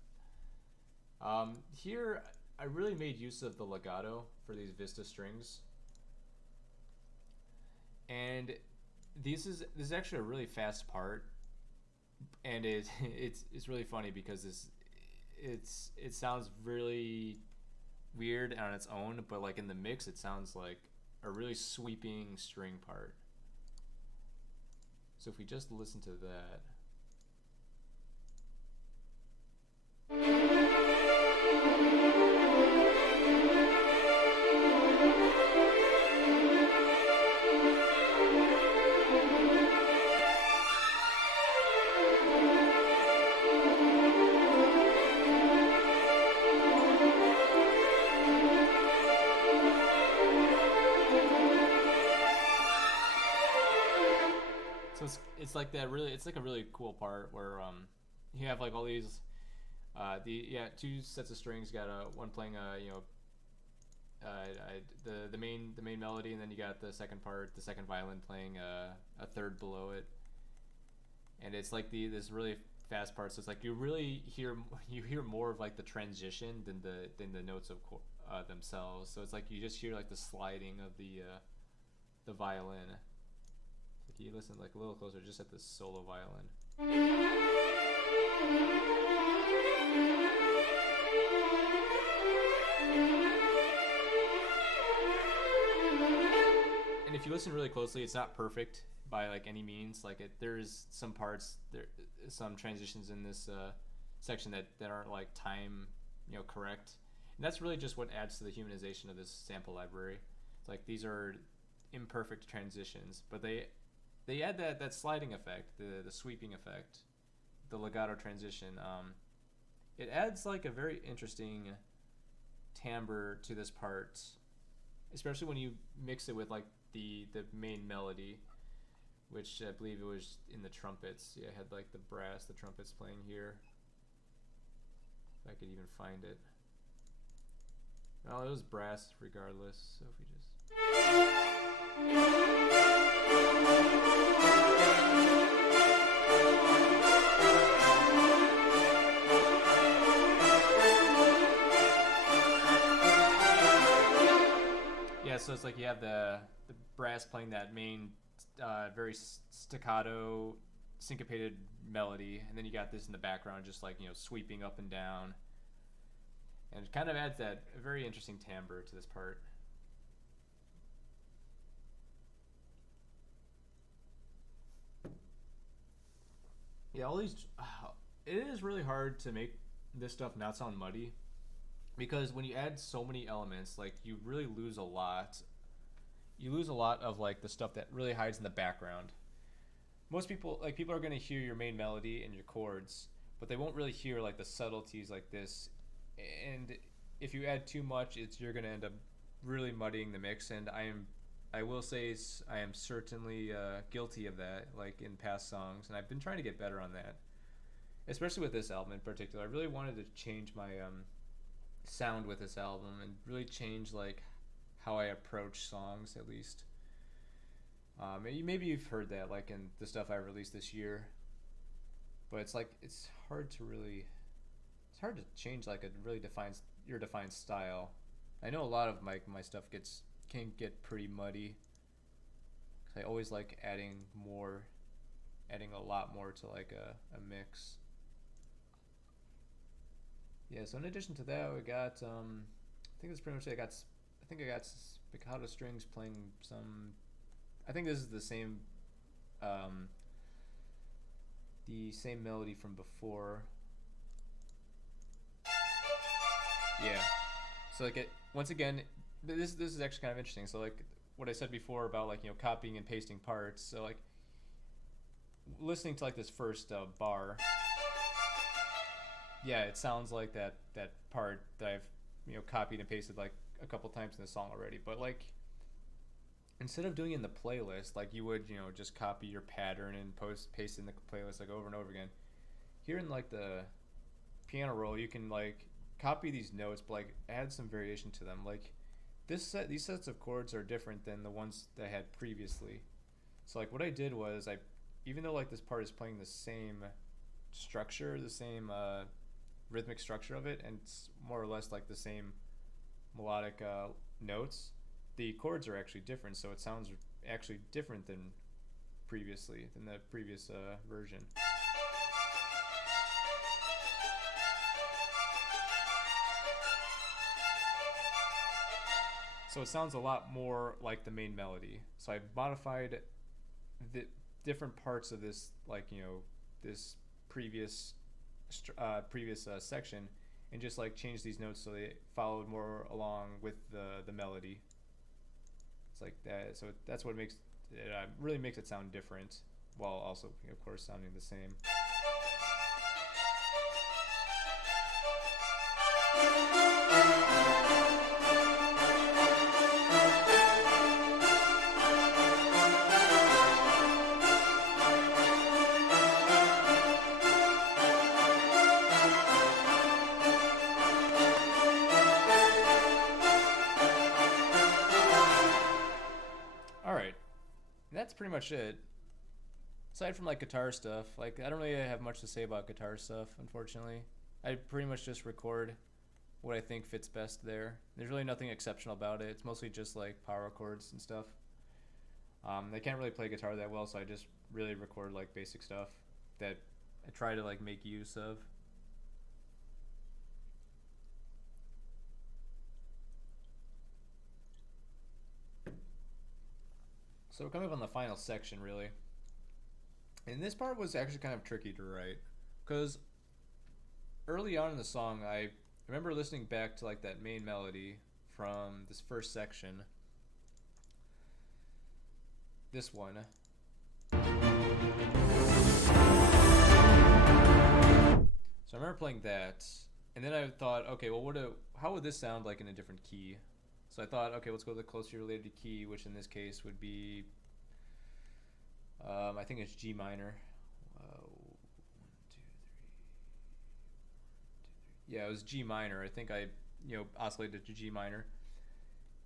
Here, I really made use of the legato for these vista strings, and this is actually a really fast part, and it's really funny because it sounds really weird on its own, but like in the mix, it sounds like a really sweeping string part. So if we just listen to that. So it's like that really, it's like a really cool part where you have like all these two sets of strings. You got one playing the main melody, and then you got the second part, the second violin playing a third below it, and it's like this really fast part. So it's like you really hear more of like the transition than the notes of themselves. So it's like you just hear like the sliding of the violin. Like you listen like a little closer, just at the solo violin. And if you listen really closely, it's not perfect by like any means. Like there's some parts, some transitions in this section that aren't like time correct, and that's really just what adds to the humanization of this sample library. It's like these are imperfect transitions, but they add that sliding effect, the sweeping effect, the legato transition. It adds like a very interesting timbre to this part, especially when you mix it with like the main melody, which I believe it was in the trumpets. Yeah, I had like the trumpets playing here. If I could even find it. Well, it was brass regardless, so if we just... Yeah, so it's like you have the brass playing that main very staccato syncopated melody, and then you got this in the background just like sweeping up and down, and it kind of adds that very interesting timbre to this part. Yeah, all these it is really hard to make this stuff not sound muddy, because when you add so many elements, like you really lose a lot. You lose a lot of like the stuff that really hides in the background. most people, like, people are going to hear your main melody and your chords, but they won't really hear like the subtleties like this. And if you add too much, you're going to end up really muddying the mix. And I will say I am certainly guilty of that, like in past songs, and I've been trying to get better on that, especially with this album in particular. I really wanted to change my sound with this album and really change like how I approach songs, at least. Maybe you've heard that like in the stuff I released this year, but it's like it's hard to change like a really defined style. I know a lot of my stuff can get pretty muddy. 'Cause I always like adding a lot more to like a mix. Yeah, so in addition to that, we got I think that's pretty much it. I think I got spiccato strings playing some. I think this is the same melody from before. Yeah. So like once again, this is actually kind of interesting. So like what I said before about like, you know, copying and pasting parts. So like listening to like this first bar. Yeah, it sounds like that part that I've, you know, copied and pasted like a couple times in the song already. But like instead of doing it in the playlist like you would, you know, just copy your pattern and paste in the playlist like over and over again. Here in like the piano roll, you can like copy these notes but like add some variation to them. Like these sets of chords are different than the ones that I had previously. So like what I did was even though like this part is playing the same structure, the same rhythmic structure of it, and it's more or less like the same melodic notes, the chords are actually different, so it sounds actually different than the previous version. So it sounds a lot more like the main melody. So I modified the different parts of this, like, you know, this previous section, and just like changed these notes so they followed more along with the melody. It's like that. So that's what makes it really makes it sound different, while also, of course, sounding the same. That's pretty much it. Aside from like guitar stuff, like I don't really have much to say about guitar stuff, unfortunately. I pretty much just record what I think fits best there. There's really nothing exceptional about it. It's mostly just like power chords and stuff. I can't really play guitar that well, so I just really record like basic stuff that I try to like make use of. So we're coming up on the final section, really. And this part was actually kind of tricky to write, because early on in the song, I remember listening back to like that main melody from this first section. This one. So I remember playing that, and then I thought, okay, well, how would this sound like in a different key? So I thought, okay, let's go to the closely related key, which in this case would be, I think it's G minor. 1, 2, 3. Yeah, it was G minor. I think I, oscillated to G minor,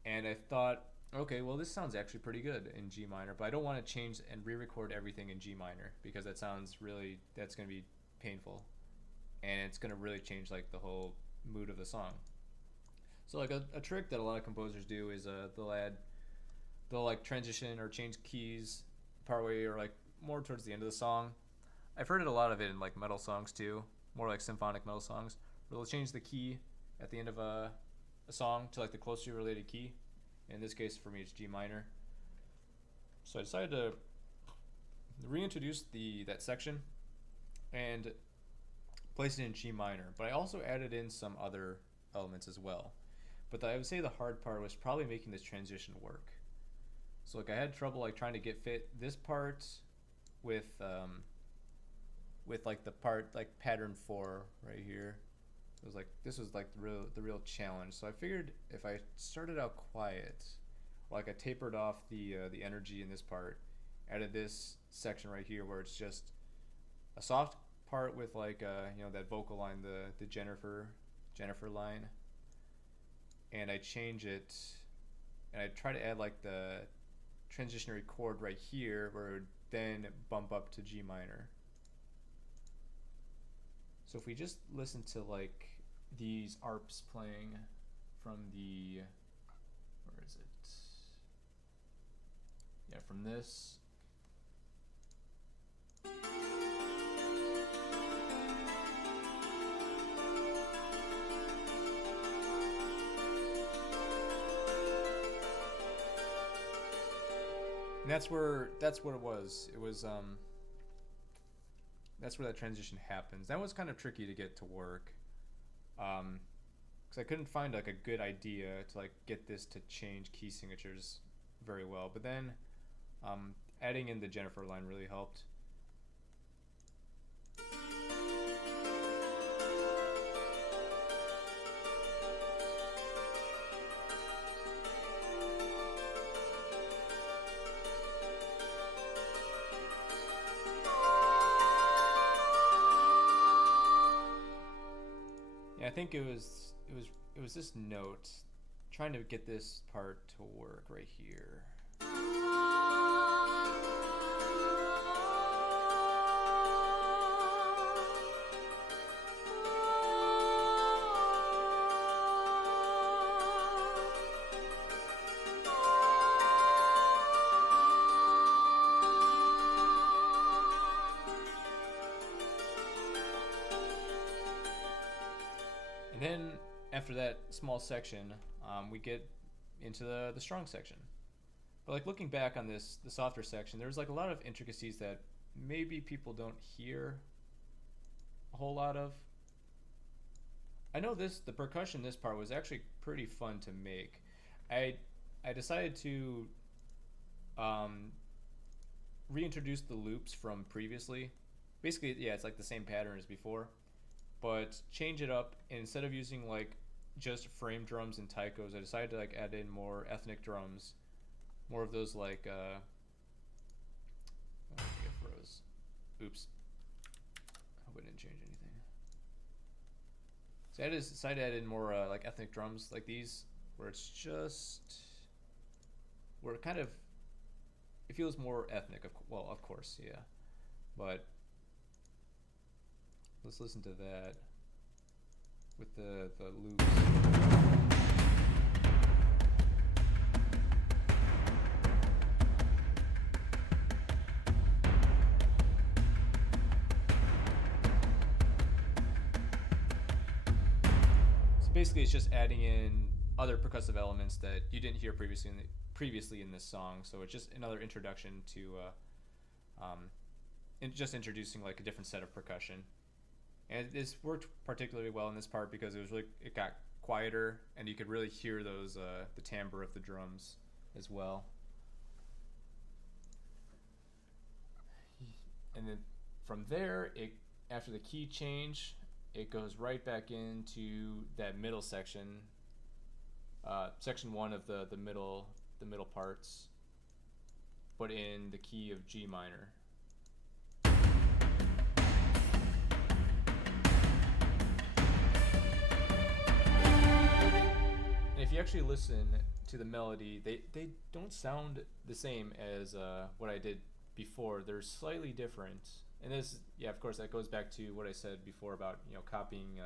and I thought, okay, well, this sounds actually pretty good in G minor, but I don't want to change and re-record everything in G minor, because that's going to be painful, and it's going to really change like the whole mood of the song. So like a trick that a lot of composers do is they'll like transition or change keys partway or like more towards the end of the song. I've heard it a lot of it in like metal songs too, more like symphonic metal songs, where they'll change the key at the end of a song to like the closely related key. In this case, for me, it's G minor. So I decided to reintroduce that section and place it in G minor, but I also added in some other elements as well. But I would say the hard part was probably making this transition work. So like I had trouble like trying to fit this part with like the part like pattern 4 right here. It was like this was like the real challenge. So I figured if I started out quiet, like I tapered off the energy in this part, added this section right here where it's just a soft part with like you know, that vocal line, the Jennifer line, and I change it, and I try to add like the transitionary chord right here where it would then bump up to G minor. So if we just listen to like these arps playing from the, where is it? Yeah, from this. And that's what it was. It was that's where that transition happens. That was kind of tricky to get to work, because I couldn't find like a good idea to like get this to change key signatures very well. But then adding in the Jennifer line really helped. I think it was this note, trying to get this part to work right here. And then after that small section, we get into the strong section. But like looking back on this, the softer section, there's like a lot of intricacies that maybe people don't hear a whole lot of. I know the percussion this part was actually pretty fun to make. I decided to reintroduce the loops from previously. Basically, yeah, it's like the same pattern as before, but change it up, and instead of using like just frame drums and taikos, I decided to like add in more ethnic drums, more of those like oh, it froze. Oops. I hope I didn't change anything. So I decided to add in more like ethnic drums like these, where it's just, where it kind of, it feels more ethnic. Well, of course, yeah, but let's listen to that with the loops. So basically, it's just adding in other percussive elements that you didn't hear previously in this song. So it's just another introduction to, just introducing like a different set of percussion. And this worked particularly well in this part because it got quieter, and you could really hear those the timbre of the drums as well. And then from there, after the key change, it goes right back into that middle section, section 1 of the middle parts, but in the key of G minor. If you actually listen to the melody, they don't sound the same as what I did before. They're slightly different, and this, yeah, of course, that goes back to what I said before about, you know, copying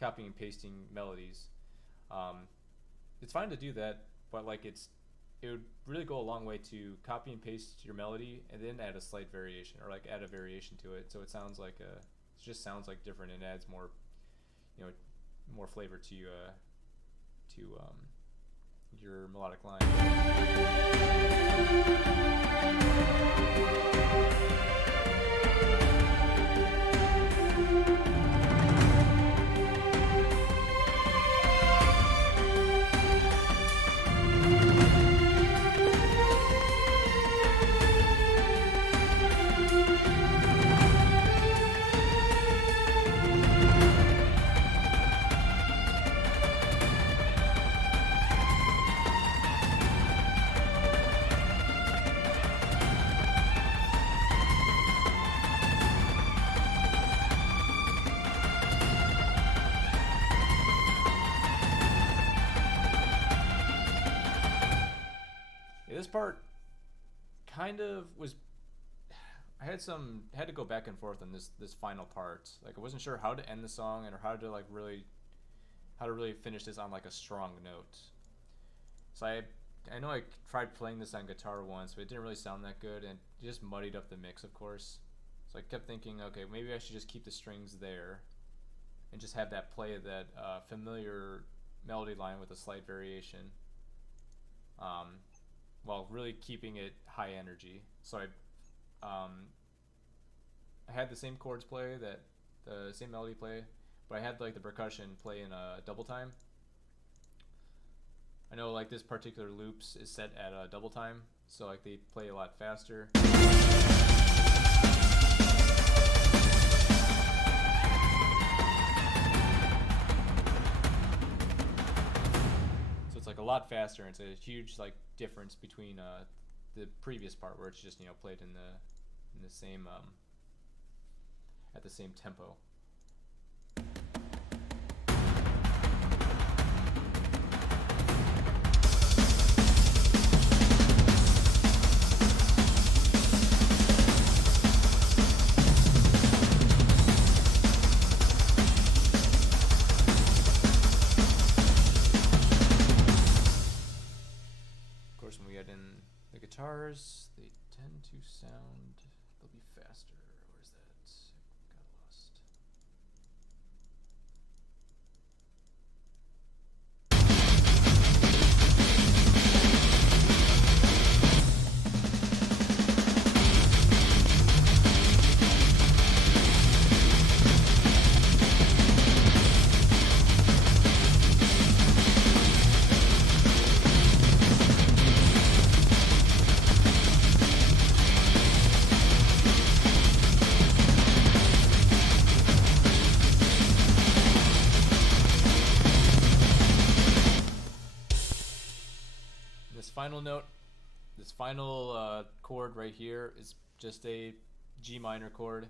and pasting melodies. It's fine to do that, but like it would really go a long way to copy and paste your melody and then add a slight variation, or like add a variation to it, so it sounds like it just sounds like different and adds more, you know, more flavor to your melodic line. part kind of was, I had to go back and forth on this final part. Like I wasn't sure how to end the song and how to like really finish this on like a strong note. So I know I tried playing this on guitar once, but it didn't really sound that good, and it just muddied up the mix, of course. So I kept thinking, okay, maybe I should just keep the strings there and just have that play that familiar melody line with a slight variation, while really keeping it high energy. So I had the same chords play, the same melody play, but I had like the percussion play in a double time. I know like this particular loops is set at a double time, so like they play a lot faster. So it's like a lot faster, and it's a huge like difference between the previous part where it's just, you know, played in the same at the same tempo. Guitars, they tend to sound, they'll be faster. Where's that? Got lost. Final note, this final chord right here is just a G minor chord,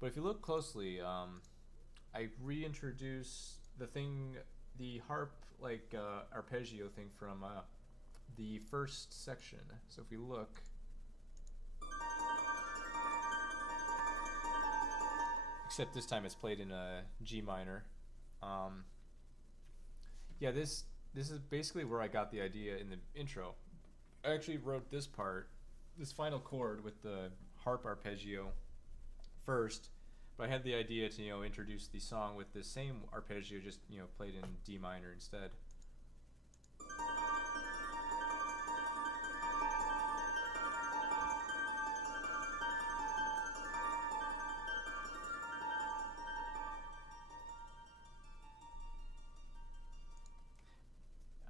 but if you look closely, I reintroduce the harp like arpeggio thing from the first section. So if we look, except this time it's played in a G minor. Yeah, this is basically where I got the idea in the intro. I actually wrote this part, this final chord with the harp arpeggio first, but I had the idea to, you know, introduce the song with the same arpeggio, just, you know, played in D minor instead.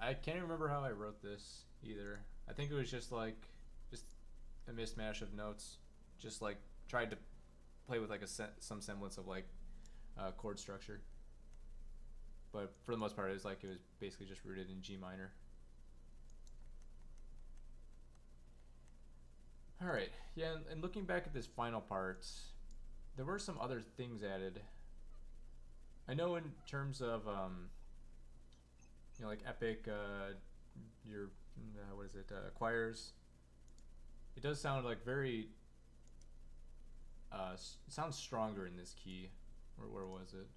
I can't remember how I wrote this either. I think it was just a mismatch of notes. Just like tried to play with like some semblance of like chord structure. But for the most part, it was basically just rooted in G minor. All right, yeah, and looking back at this final part, there were some other things added. I know in terms of you know, like epic, what is it, choirs. It does sound like very, sounds stronger in this key. Where was it?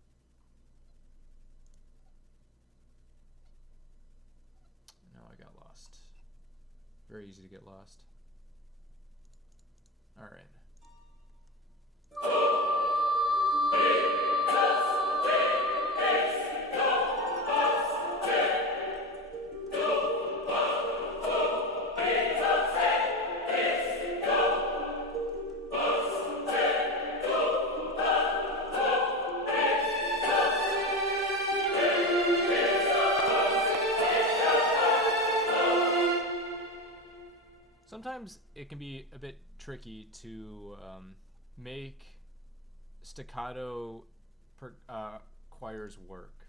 No, I got lost. Very easy to get lost. All right. Sometimes it can be a bit tricky to make staccato choirs work,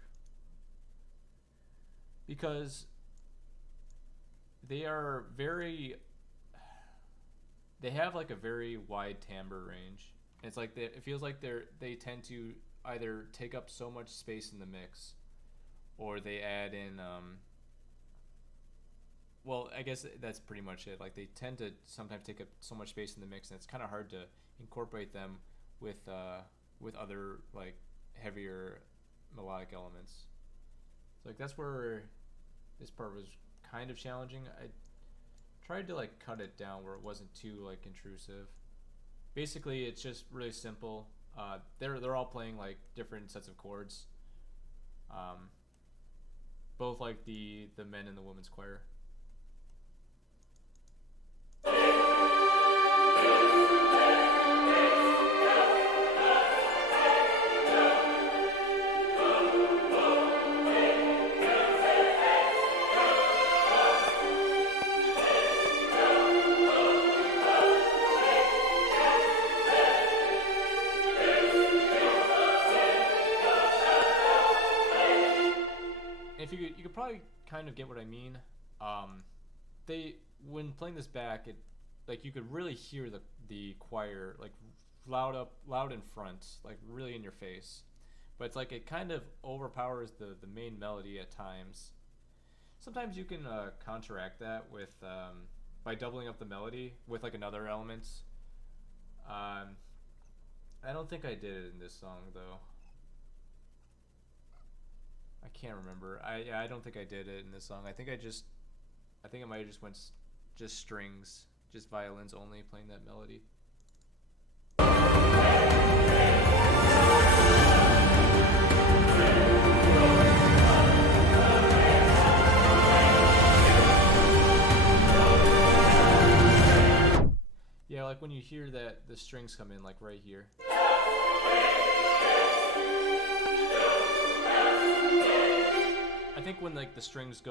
because they have like a very wide timbre range. It's like it feels like they tend to either take up so much space in the mix, or they add in well, I guess that's pretty much it. Like they tend to sometimes take up so much space in the mix, and it's kind of hard to incorporate them with other like heavier melodic elements. So like that's where this part was kind of challenging. I tried to like cut it down where it wasn't too like intrusive. Basically, it's just really simple. They're all playing like different sets of chords. Both like the men and the women's choir. If you could probably kind of get what I mean. They when playing this back, it like you could really hear the choir like loud in front, like really in your face. But it's like it kind of overpowers the main melody at times. Sometimes you can counteract that with by doubling up the melody with like another element. I don't think I did it in this song though. I can't remember. I don't think I did it in this song. I think it might have just went just strings, just violins only playing that melody. Yeah, like when you hear that the strings come in like right here. I think when like the strings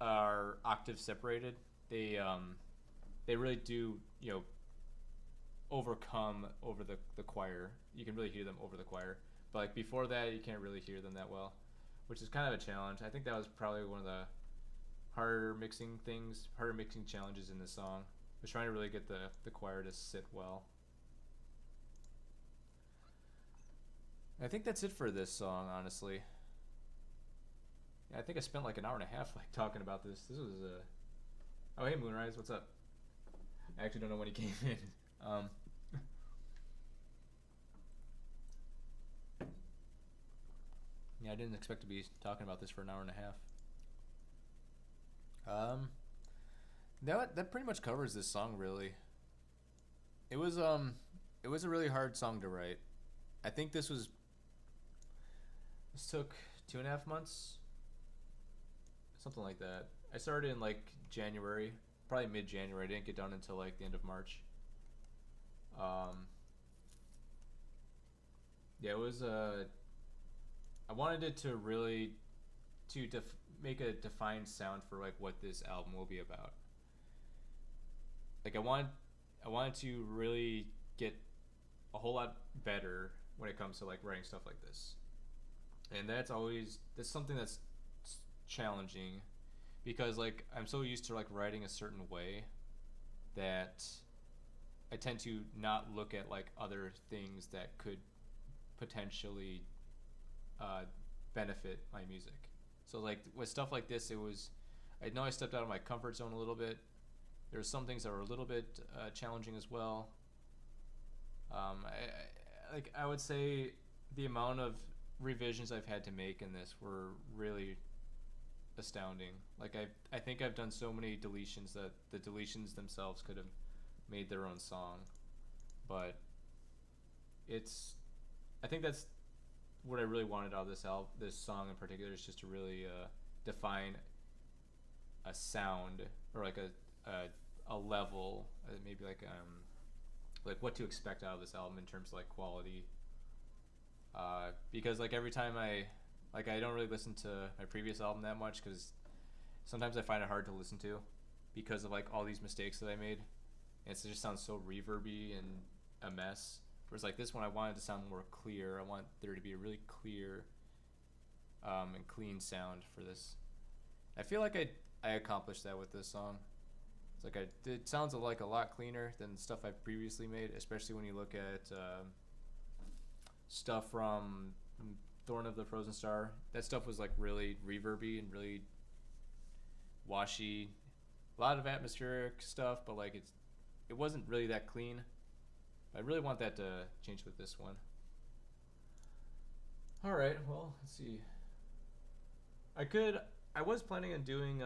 are octave separated, they really do, you know, overcome over the choir. You can really hear them over the choir. But like before that, you can't really hear them that well, which is kind of a challenge. I think that was probably one of the harder mixing challenges in this song. Was trying to really get the choir to sit well. I think that's it for this song, honestly. Yeah, I think I spent like an hour and a half like talking about this. This was oh hey Moonrise, what's up? I actually don't know when he came in. Yeah, I didn't expect to be talking about this for an hour and a half. That pretty much covers this song really. It was a really hard song to write. I think this took 2.5 months. Something like that. I started in like January, probably mid-January. I didn't get done until like the end of March. Yeah, it was I wanted it to really make a defined sound for like what this album will be about. Like I wanted to really get a whole lot better when it comes to like writing stuff like this. And that's something that's challenging because like I'm so used to like writing a certain way that I tend to not look at like other things that could potentially benefit my music. So like with stuff like this, I know I stepped out of my comfort zone a little bit. There's some things that were a little bit challenging as well. I would say the amount of revisions I've had to make in this were really astounding. Like I think I've done so many deletions that the deletions themselves could have made their own song. But I think that's what I really wanted out of this song in particular, is just to really define a sound or like a level, maybe like what to expect out of this album in terms of like quality. Because like every time I don't really listen to my previous album that much because sometimes I find it hard to listen to because of like all these mistakes that I made. And it just sounds so reverby and a mess. Whereas like this one, I wanted to sound more clear. I want there to be a really clear and clean sound for this. I feel like I accomplished that with this song. It's like it sounds like a lot cleaner than stuff I've previously made, especially when you look at stuff from Thorn of the Frozen Star. That stuff was like really reverby and really washy, a lot of atmospheric stuff, but like it wasn't really that clean. I really want that to change with this one. All right, well, let's see. I was planning on doing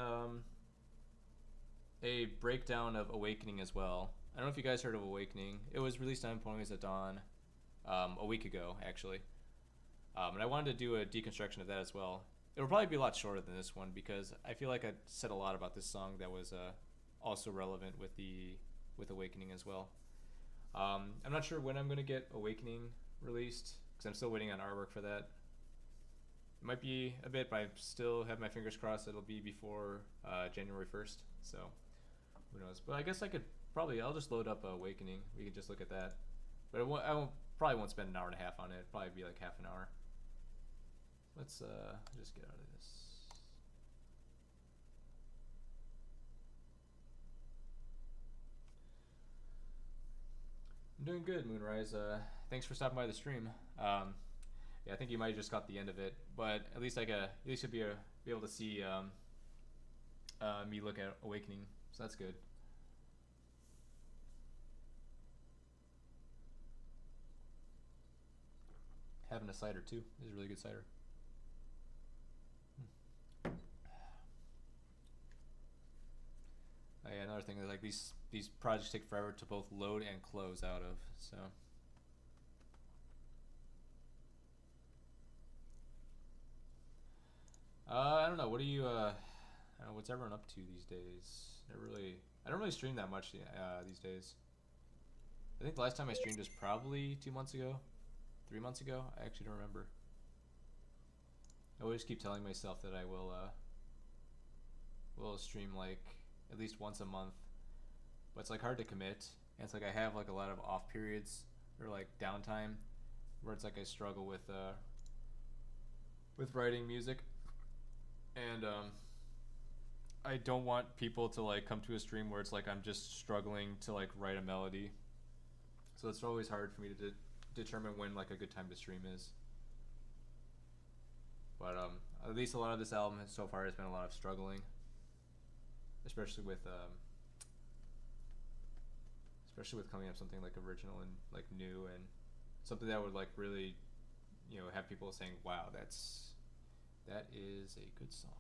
a breakdown of Awakening as well. I don't know if you guys heard of Awakening. It was released on Ponies at Dawn a week ago, actually. And I wanted to do a deconstruction of that as well. It'll probably be a lot shorter than this one because I feel like I said a lot about this song that was also relevant with Awakening as well. I'm not sure when I'm going to get Awakening released because I'm still waiting on artwork for that. It might be a bit, but I still have my fingers crossed it'll be before January 1st. So who knows? But I guess I'll just load up Awakening. We can just look at that. But I probably won't spend an hour and a half on it. It'll probably be like half an hour. Let's just get out of this. I'm doing good, Moonrise. Thanks for stopping by the stream. Yeah, I think you might have just got the end of it, but at least you'll be able to see me look at Awakening, so that's good. Having a cider too. This is a really good cider. Oh, yeah, another thing is like these projects take forever to both load and close out of, so. I don't know. What do you? I don't know. What's everyone up to these days? I don't really stream that much these days. I think the last time I streamed was probably 2 months ago, 3 months ago. I actually don't remember. I always keep telling myself that I will stream like at least once a month, but it's like hard to commit. And it's like I have like a lot of off periods or like downtime where it's like I struggle with writing music. And I don't want people to like come to a stream where it's like I'm just struggling to like write a melody. So it's always hard for me to determine when like a good time to stream is. But at least a lot of this album so far has been a lot of struggling, especially with coming up with something like original and like new and something that would like really, you know, have people saying, "Wow, that is a good song."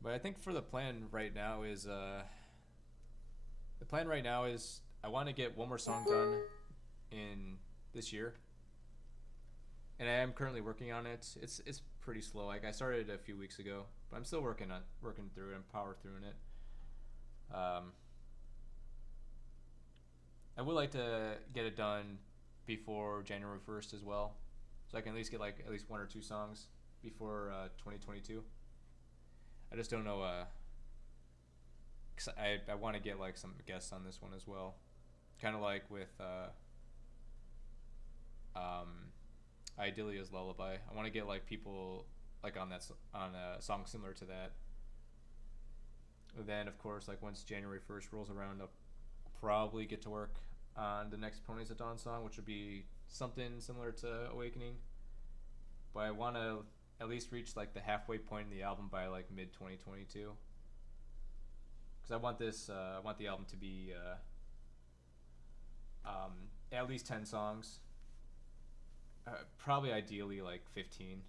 But I think for the plan right now is I want to get one more song done in this year, and I am currently working on it. It's pretty slow. Like I started a few weeks ago, but I'm still working through it and power through it. I would like to get it done before January 1st as well, so I can at least get like at least 1 or 2 songs before 2022. I just don't know. 'Cause I want to get like some guests on this one as well, kind of like with Idelia's Lullaby. I want to get like people like on a song similar to that. And then of course, like once January 1st rolls around, I'll probably get to work on the next Ponies at Dawn song, which would be something similar to Awakening. But I want to at least reach like the halfway point in the album by like mid 2022. Because I want the album to be at least 10 songs. Probably ideally like 15,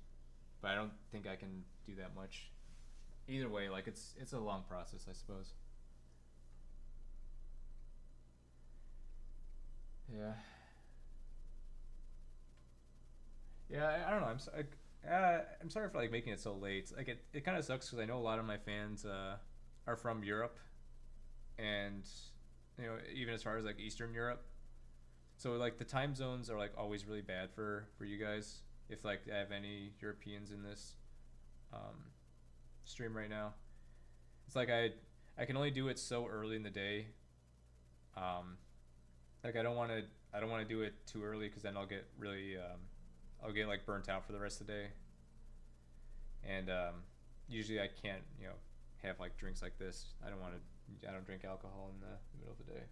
but I don't think I can do that much. Either way, like it's a long process, I suppose. Yeah. Yeah, I don't know. I'm sorry for like making it so late. Like it kind of sucks because I know a lot of my fans are from Europe, and you know even as far as like Eastern Europe. So like the time zones are like always really bad for you guys. If like I have any Europeans in this stream right now, it's like I can only do it so early in the day. Like I don't want to do it too early because then I'll get really I'll get like burnt out for the rest of the day. And usually I can't have like drinks like this. I don't drink alcohol in the middle of the day.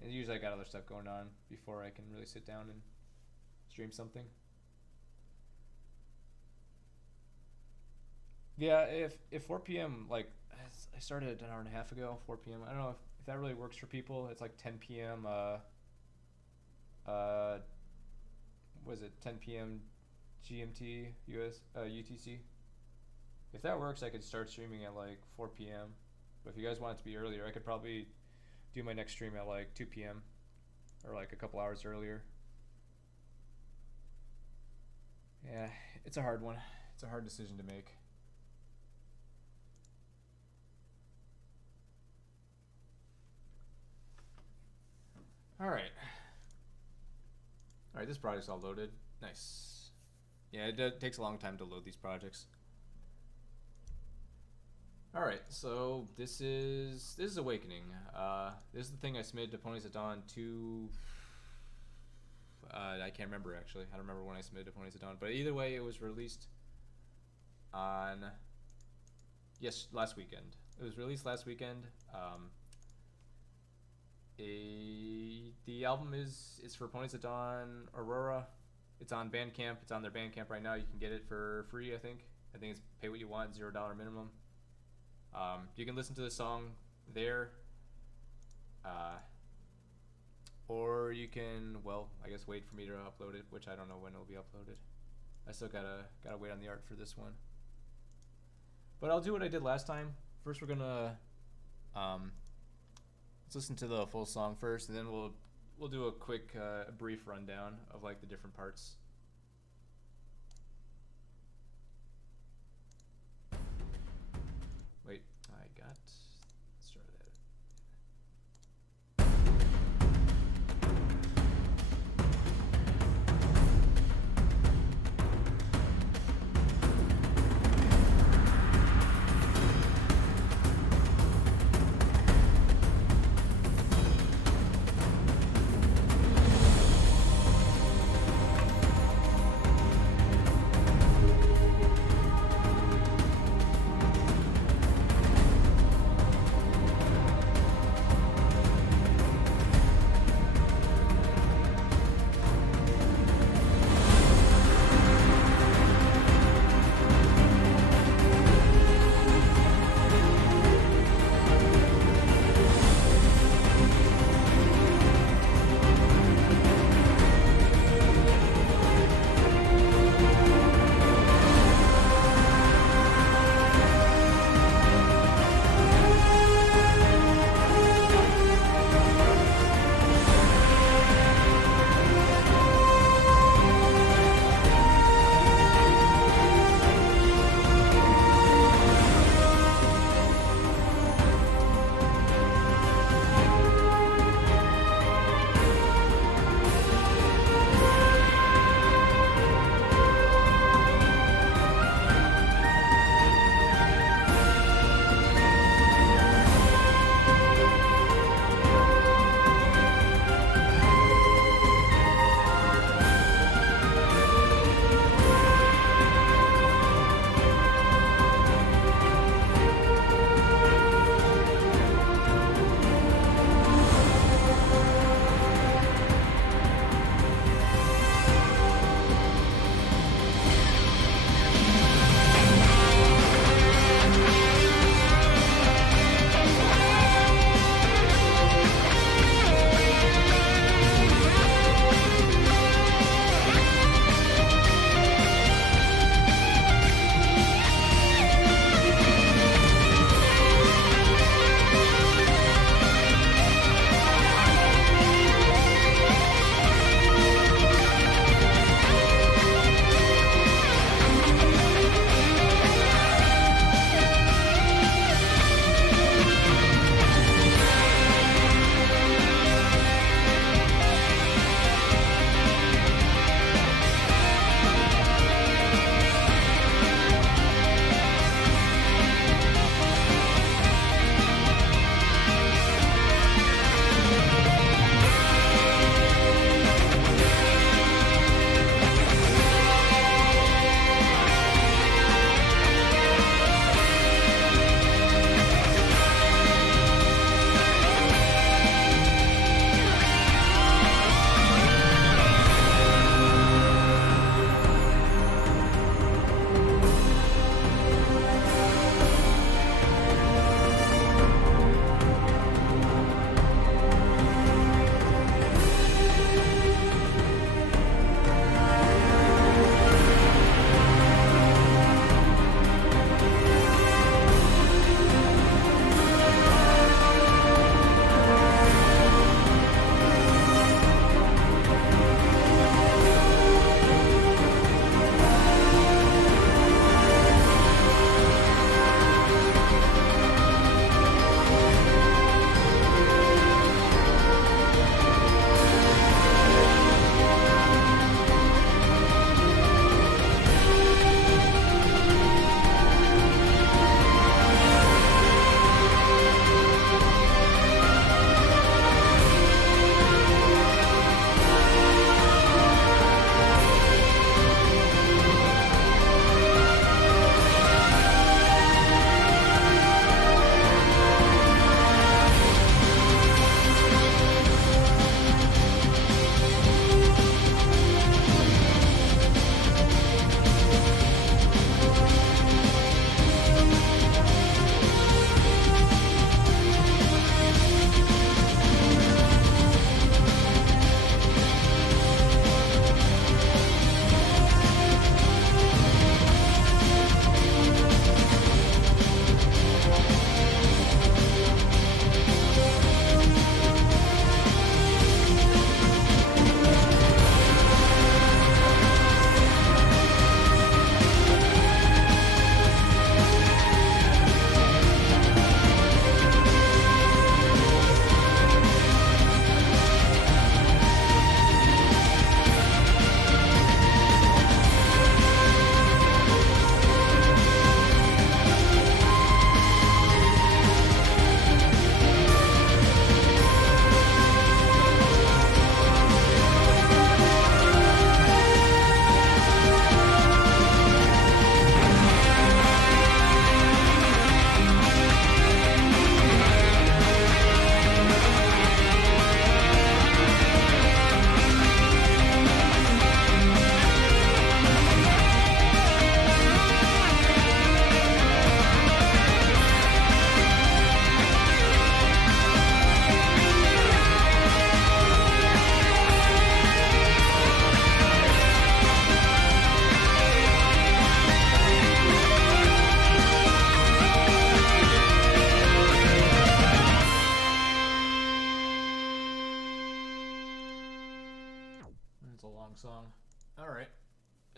And usually I got other stuff going on before I can really sit down and stream something. Yeah, if 4 p.m. like I started an hour and a half ago, 4 p.m. I don't know if that really works for people. It's like 10 p.m. Was it 10 p.m. GMT UTC? If that works, I could start streaming at like 4 p.m. But if you guys want it to be earlier, I could probably do my next stream at like 2 p.m. or like a couple hours earlier. Yeah, it's a hard one. It's a hard decision to make. All right. All right, this project's all loaded. Nice. Yeah, it takes a long time to load these projects. All right, so this is Awakening. This is the thing I submitted to Ponies at Dawn to. I can't remember actually. I don't remember when I submitted to Ponies at Dawn, but either way, it was released on last weekend. It was released last weekend. The album is for Ponies at Dawn Aurora. It's on Bandcamp. It's on their Bandcamp right now. You can get it for free. I think it's pay what you want, $0 minimum. You can listen to the song there, or you can, well, I guess wait for me to upload it, which I don't know when it'll be uploaded. I still gotta wait on the art for this one. But I'll do what I did last time. First, we're gonna let's listen to the full song first, and then we'll do a quick brief rundown of like the different parts. Wait, let's try that.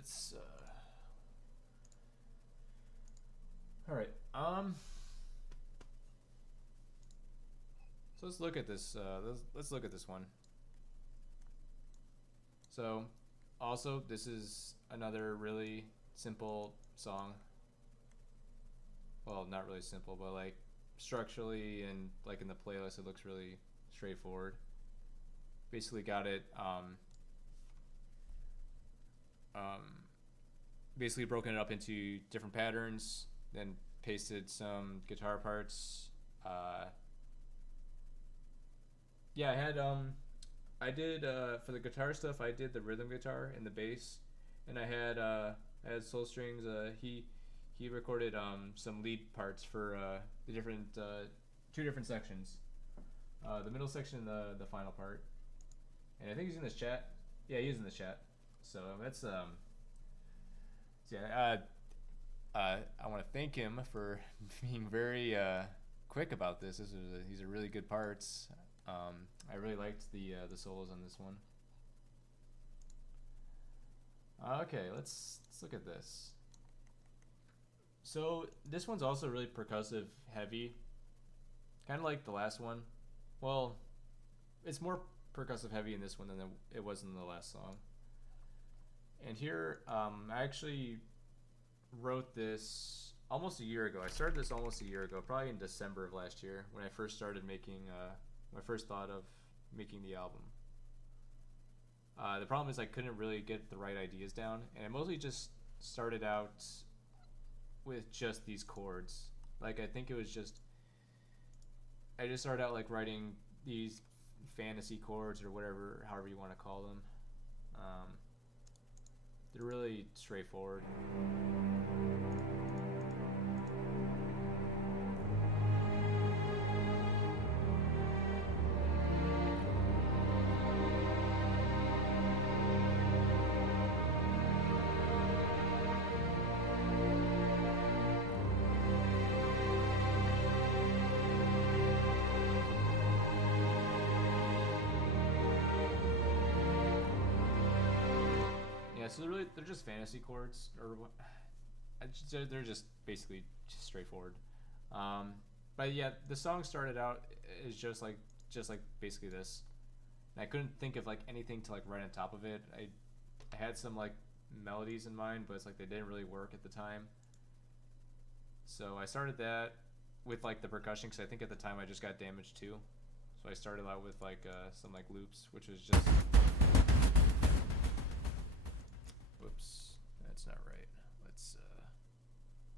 It's all right. So let's look at this. Let's look at this one. So, also, this is another really simple song. Well, not really simple, but like structurally and like in the playlist, it looks really straightforward. Basically, got it. Basically broken it up into different patterns, then pasted some guitar parts. Yeah, I did for the guitar stuff. I did the rhythm guitar and the bass, and I had Soul Strings. He recorded some lead parts for the different two different sections, the middle section and the final part. And I think he's in this chat. Yeah, he's in the chat. So that's yeah. I want to thank him for being very quick about this. These are really good parts. I really liked the solos on this one. Okay, let's look at this. So this one's also really percussive heavy, kind of like the last one. Well, it's more percussive heavy in this one than it was in the last song. And here, I actually wrote this almost a year ago. I started this almost a year ago, probably in December of last year, when I first started making, my first thought of making the album. The problem is I couldn't really get the right ideas down, and I mostly just started out with just these chords. Like, I think it was just, I just started out like writing these fantasy chords or whatever, however you want to call them. They're really straightforward. So they're just fantasy chords, or they're just basically just straightforward. But yeah, the song started out is just like basically this. And I couldn't think of like anything to like write on top of it. I had some like melodies in mind, but it's like they didn't really work at the time. So I started that with like the percussion, because I think at the time I just got Damage 2. So I started out with like some like loops, which was just. Whoops, that's not right. Let's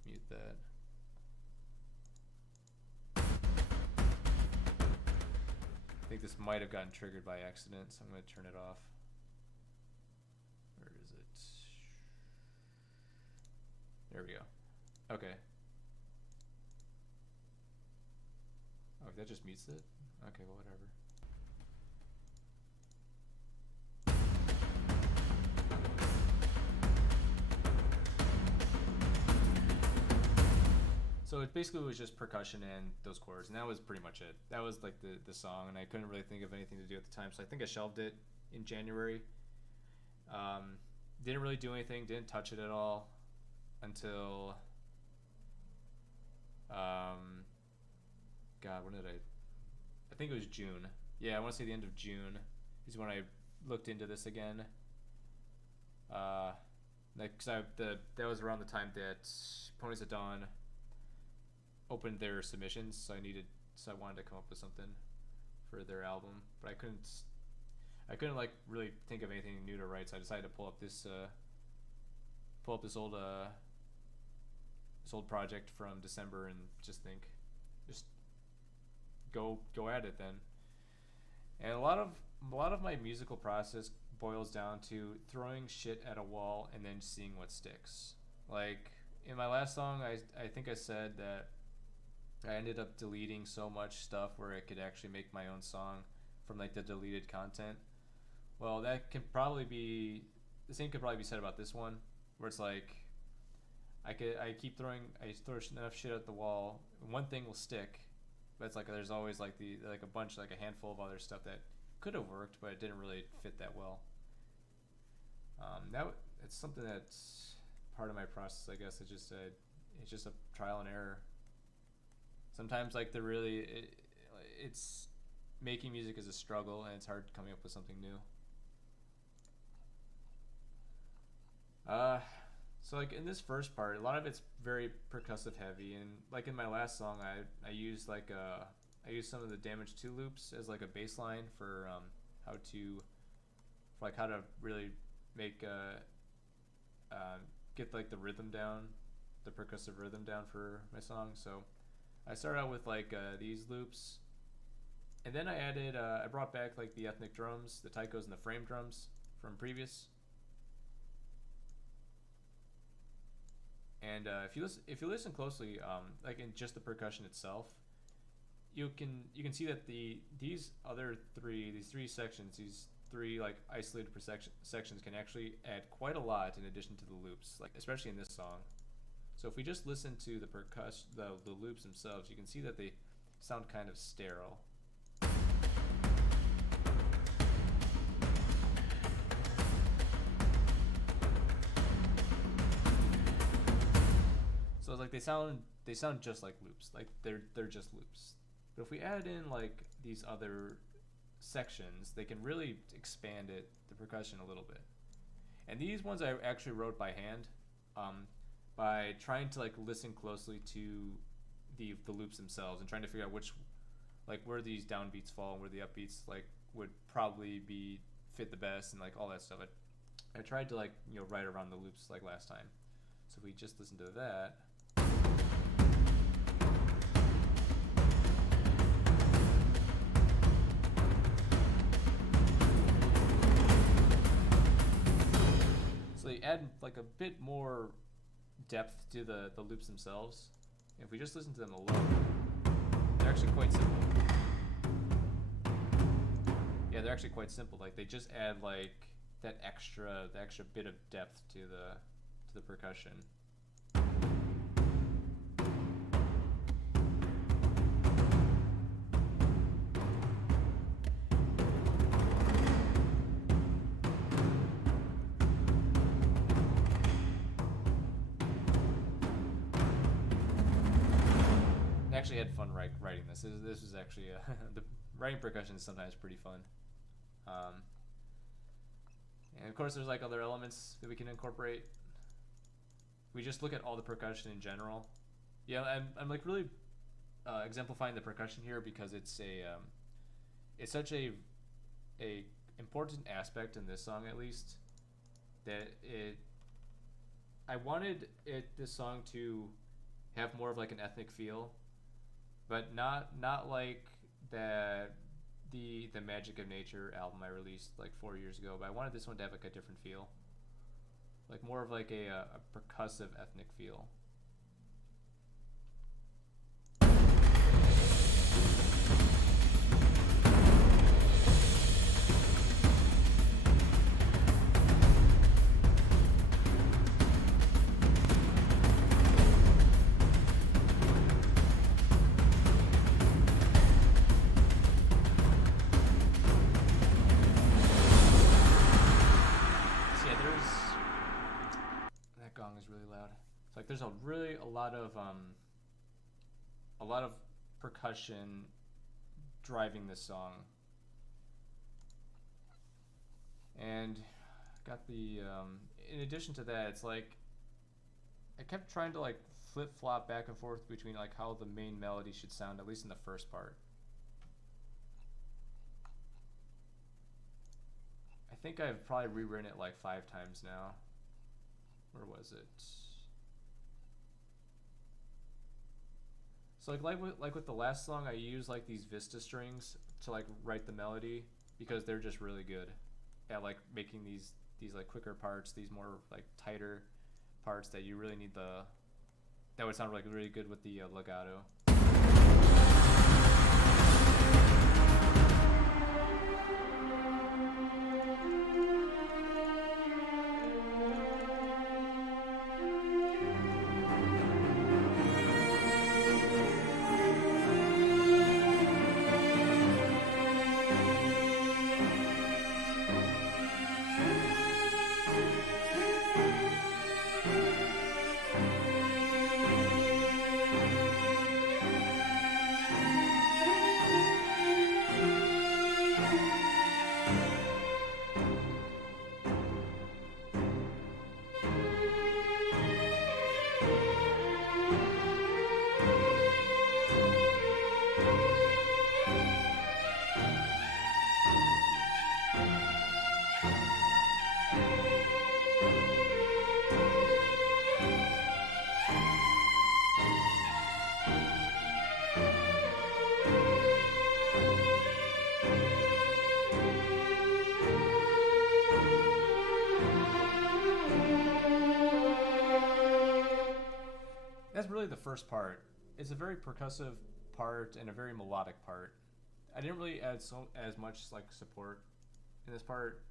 mute that. I think this might have gotten triggered by accident, so I'm going to turn it off. Where is it? There we go. Okay. Oh, that just mutes it? Okay, well, whatever. So it basically was just percussion and those chords, and that was pretty much it. That was like the song, and I couldn't really think of anything to do at the time, so I think I shelved it in January. Didn't really do anything, didn't touch it at all until, God, when did I think it was June. Yeah, I want to say the end of June is when I looked into this again. Like, that was around the time that Ponies at Dawn opened their submissions, so I wanted to come up with something for their album, but I couldn't like really think of anything new to write, so I decided to pull up this old project from December and just go at it then. And a lot of my musical process boils down to throwing shit at a wall and then seeing what sticks. Like in my last song, I think I said that I ended up deleting so much stuff where I could actually make my own song from like the deleted content. Well, the same could probably be said about this one, where it's like I throw enough shit at the wall, one thing will stick, but it's like there's always like a handful of other stuff that could have worked, but it didn't really fit that well. it's something that's part of my process, I guess. It's just a trial and error. Sometimes like it's making music is a struggle, and it's hard coming up with something new. So like in this first part, a lot of it's very percussive heavy, and like in my last song, I used I used some of the damage 2 loops as like a bass line for how to really make get like the rhythm down, the percussive rhythm down for my song. So I started out with like these loops, and then I brought back like the ethnic drums, the taikos and the frame drums from previous. And if you listen closely, like in just the percussion itself, you can see that these three sections, these three like isolated sections can actually add quite a lot in addition to the loops, like especially in this song. So if we just listen to the percussion, the loops themselves, you can see that they sound kind of sterile. So it's like they sound just like loops, like they're just loops. But if we add in like these other sections, they can really expand the percussion a little bit. And these ones I actually wrote by hand, by trying to like listen closely to the loops themselves and trying to figure out where these downbeats fall and where the upbeats like would probably fit the best and like all that stuff. I tried to like write around the loops like last time. So if we just listen to that. So they add like a bit more depth to the loops themselves. If we just listen to them alone, they're actually quite simple. Yeah, they're actually quite simple. Like they just add like the extra bit of depth to the percussion. I actually had fun writing this. This was actually the writing percussion is sometimes pretty fun. And of course, there's like other elements that we can incorporate. We just look at all the percussion in general. Yeah, I'm like really exemplifying the percussion here because it's such a important aspect in this song, at least, that I wanted this song to have more of like an ethnic feel, but not like the Magic of Nature album I released like 4 years ago. But I wanted this one to have like a different feel, like more of like a percussive ethnic feel. Like there's a lot of percussion driving this song, and got the in addition to that, it's like I kept trying to like flip-flop back and forth between like how the main melody should sound, at least in the first part. I think I've probably rewritten it like 5 times now. Where was it? So like with the last song, I use like these Vista strings to like write the melody because they're just really good at like making these like quicker parts, these more like tighter parts that you really need that would sound like really good with the legato. first part. It's a very percussive part and a very melodic part. I didn't really add as much like support in this part.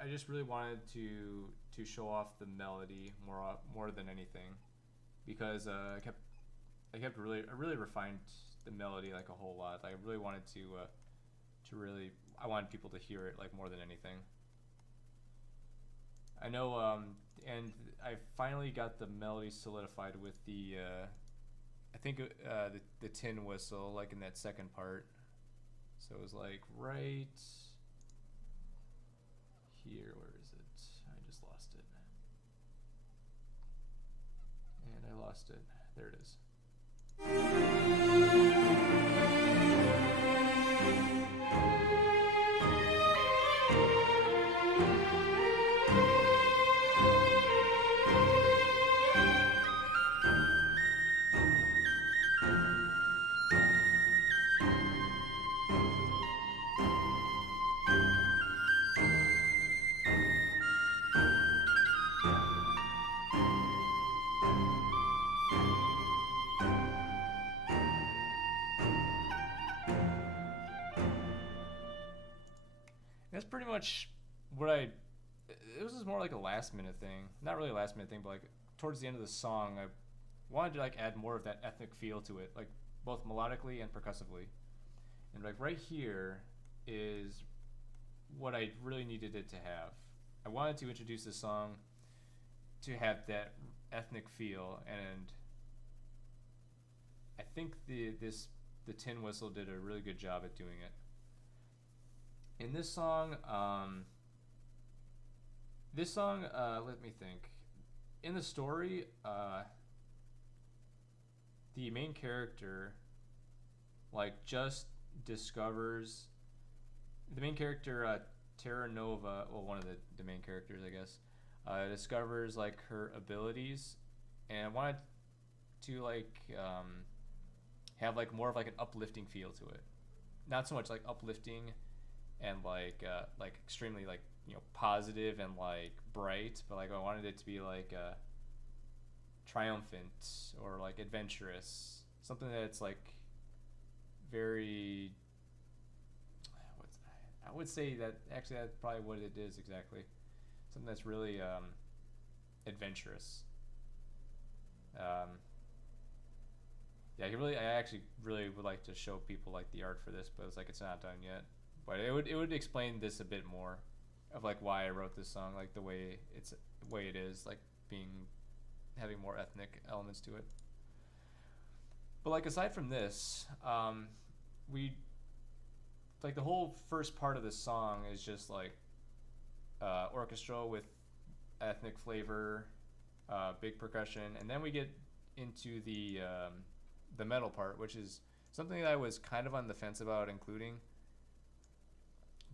I just really wanted to show off the melody more than anything, because I really refined the melody like a whole lot. Like I really wanted I wanted people to hear it like more than anything. I know, and I finally got the melody solidified with the I think the tin whistle, like in that second part. So it was like right here. Where is it? I just lost it. And I lost it. There it is. That's pretty much what it was just more like a last minute thing. Not really a last minute thing, but like towards the end of the song, I wanted to like add more of that ethnic feel to it, like both melodically and percussively. And like right here is what I really needed it to have. I wanted to introduce this song to have that ethnic feel, and I think the tin whistle did a really good job at doing it. In this song, let me think. In the story, the main character, like, just discovers, the main character, Terra Nova, well, one of the main characters, I guess, discovers, like, her abilities, and I wanted to, like, have, like, more of, like, an uplifting feel to it. Not so much, like, uplifting and like extremely like, you know, positive and like bright, but like I wanted it to be like triumphant or like adventurous, something that's like very, I would say that actually that's probably what it is exactly, something that's really adventurous. Yeah, I actually really would like to show people like the art for this, but it's like it's not done yet. But it would explain this a bit more, of like why I wrote this song, like the way it is, like having more ethnic elements to it. But like aside from this, we like the whole first part of the song is just like orchestral with ethnic flavor, big percussion, and then we get into the metal part, which is something that I was kind of on the fence about including.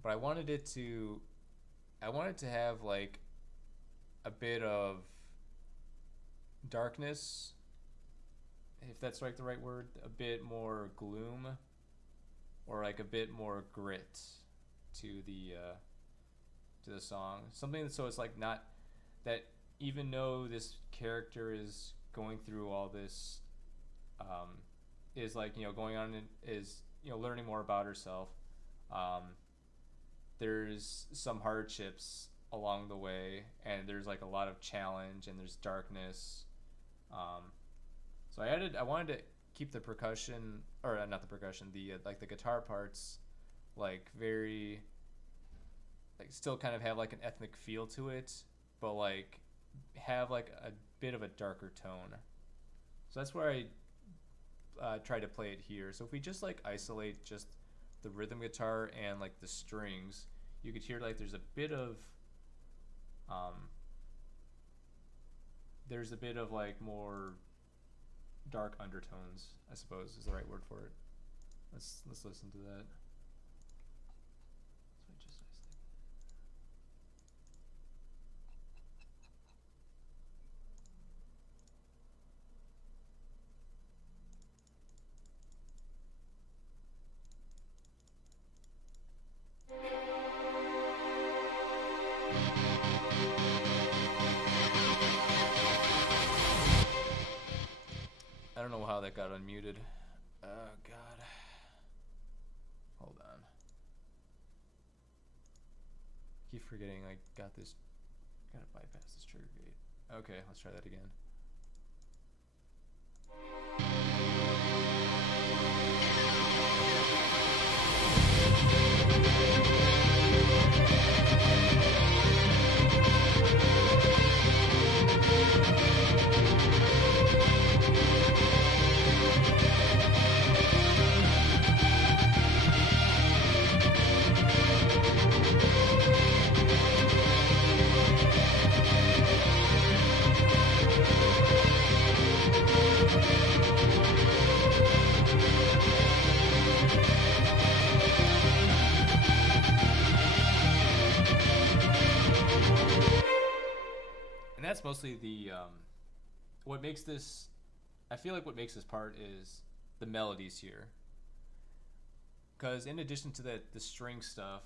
But I wanted to have like a bit of darkness, if that's like the right word, a bit more gloom, or like a bit more grit to the song. Something so it's like not that, even though this character is going through all this, is like, you know, going on and is, you know, learning more about herself. There's some hardships along the way, and there's like a lot of challenge, and there's darkness. So I wanted to keep the percussion, or not the percussion, the like the guitar parts, like very, like still kind of have like an ethnic feel to it, but like have like a bit of a darker tone. So that's where I tried to play it here. So if we just like isolate just the rhythm guitar and like the strings, you could hear like there's a bit of like more dark undertones, I suppose is the right word for it. Let's listen to that. that got unmuted. Oh God. Hold on. Keep forgetting I got this. Gotta bypass this trigger gate. Okay, let's try that again. And that's mostly the what makes this. I feel like what makes this part is the melodies here, because in addition to that, the string stuff,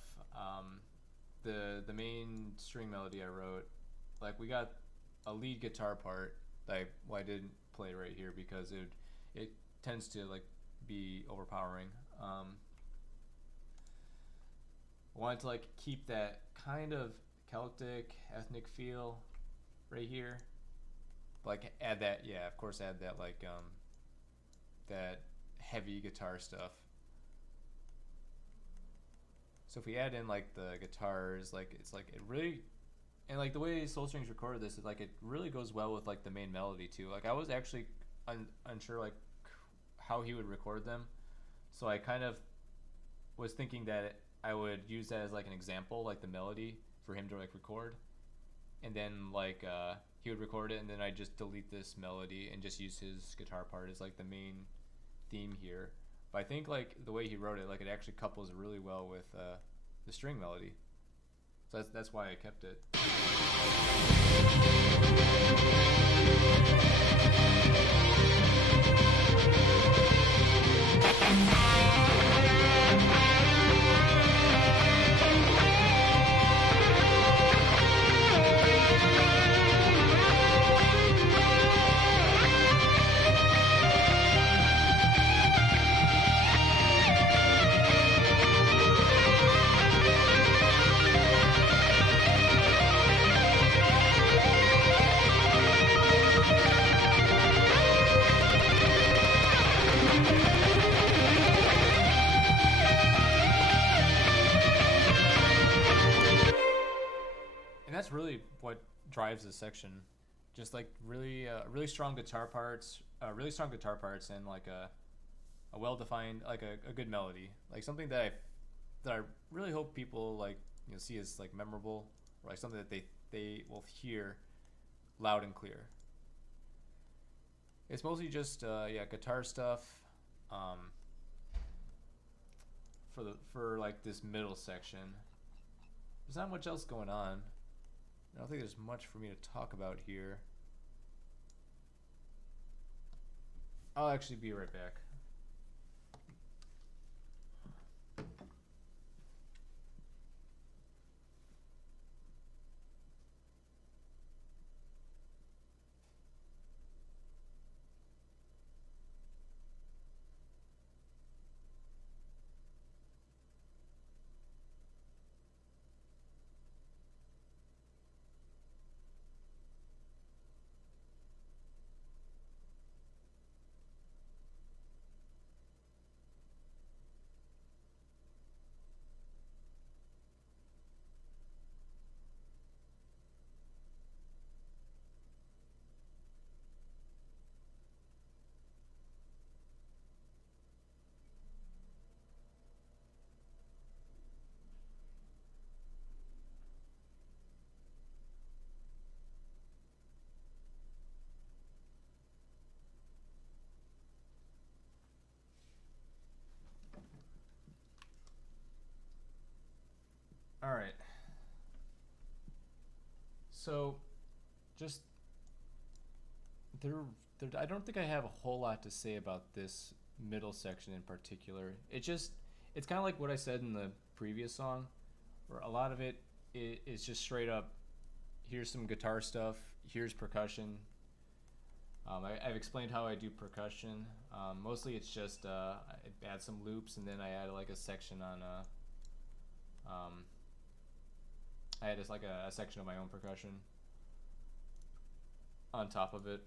the main string melody I wrote, like we got a lead guitar part that I didn't play right here because it tends to like be overpowering. I wanted to like keep that kind of Celtic ethnic feel right here, like add that, yeah, of course add that like that heavy guitar stuff. So if we add in like the guitars, like it's like it really, and like the way Soul Strings recorded this is like it really goes well with like the main melody too. Like I was actually unsure like how he would record them, so I kind of was thinking that I would use that as like an example, like the melody for him to like record, and then like he would record it, and then I just delete this melody and just use his guitar part as like the main theme here. But I think like the way he wrote it, like it actually couples really well with the string melody, so that's why I kept it. That's really what drives this section, just like really strong guitar parts, and like a well-defined, like a good melody, like something that I really hope people like see as like memorable, or like something that they will hear loud and clear. It's mostly just yeah, guitar stuff for like this middle section. There's not much else going on. I don't think there's much for me to talk about here. I'll actually be right back. All right. So, just I don't think I have a whole lot to say about this middle section in particular. It's kind of like what I said in the previous song, where a lot of it is just straight up, here's some guitar stuff, here's percussion. I've explained how I do percussion. Mostly it's just I add some loops and then I add like a section on I add just like a section of my own percussion on top of it.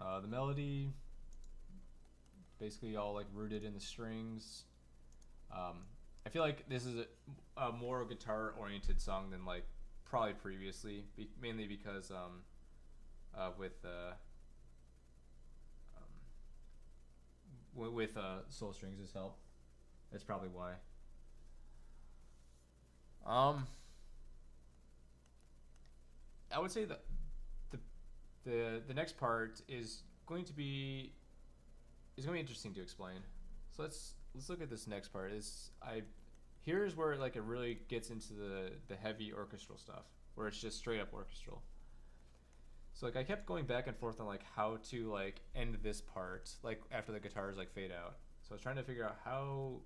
The melody, basically all like rooted in the strings. I feel like this is a more guitar oriented song than like probably previously, mainly because with Soul Strings' help. That's probably why. I would say that the next part is going to be interesting to explain. So let's look at this next part. Here's where like it really gets into the heavy orchestral stuff, where it's just straight up orchestral. So like I kept going back and forth on like how to like end this part, like after the guitars like fade out. So I was trying to figure out how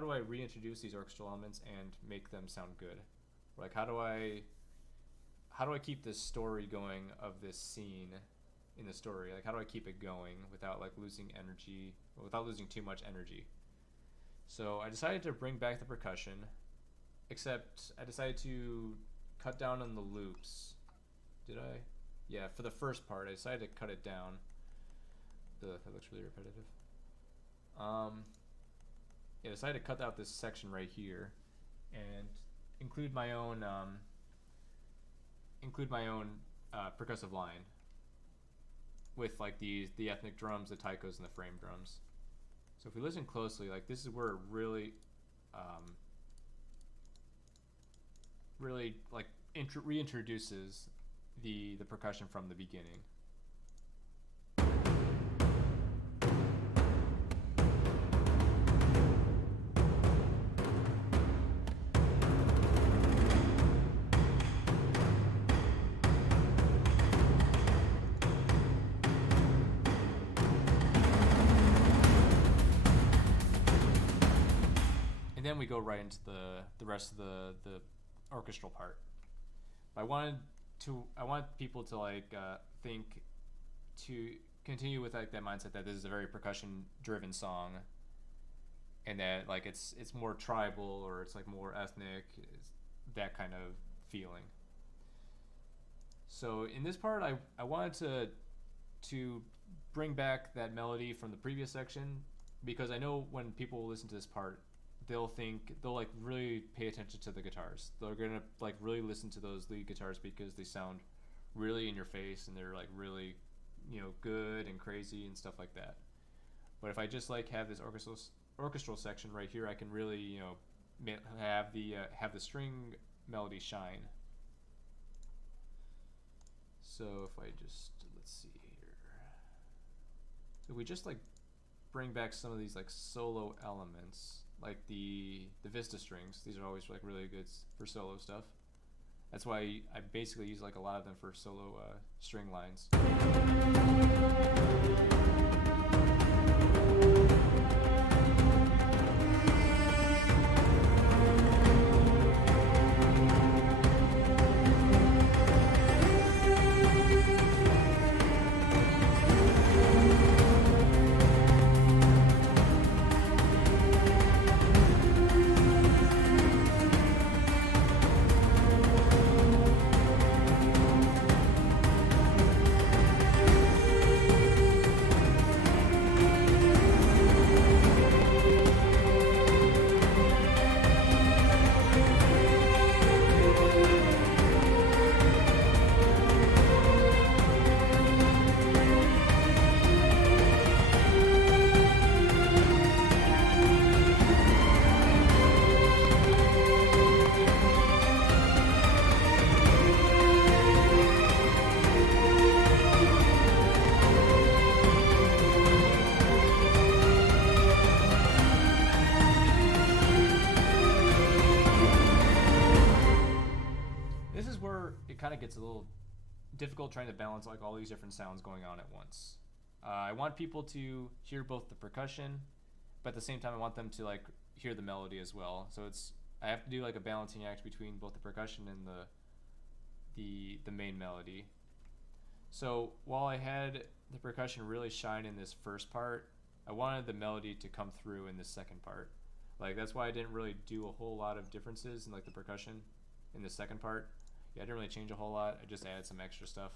do I reintroduce these orchestral elements and make them sound good? Like how do I keep this story going of this scene in the story? Like how do I keep it going without like losing energy, without losing too much energy? So I decided to bring back the percussion, except I decided to cut down on the loops. Did I? Yeah, for the first part, I decided to cut it down. That looks really repetitive. Yeah, I decided to cut out this section right here and include my own percussive line with like the ethnic drums, the taikos, and the frame drums. So if we listen closely, like this is where it really like reintroduces the percussion from the beginning. And then we go right into the rest of the orchestral part. I want people to like think to continue with like that mindset that this is a very percussion driven song, and that like it's more tribal or it's like more ethnic, it's that kind of feeling. So in this part, I wanted to bring back that melody from the previous section, because I know when people listen to this part, they'll like really pay attention to the guitars. They're gonna like really listen to those lead guitars because they sound really in your face and they're like really, you know, good and crazy and stuff like that. But if I just like have this orchestral section right here, I can really, you know, have the string melody shine. So if I just, let's see here, if we just like bring back some of these like solo elements, like the Vista strings. These are always like really good for solo stuff. That's why I basically use like a lot of them for solo string lines. Kind of gets a little difficult trying to balance like all these different sounds going on at once. I want people to hear both the percussion, but at the same time I want them to like hear the melody as well. So I have to do like a balancing act between both the percussion and the main melody. So while I had the percussion really shine in this first part, I wanted the melody to come through in this second part. Like that's why I didn't really do a whole lot of differences in like the percussion in the second part. Yeah, I didn't really change a whole lot. I just added some extra stuff.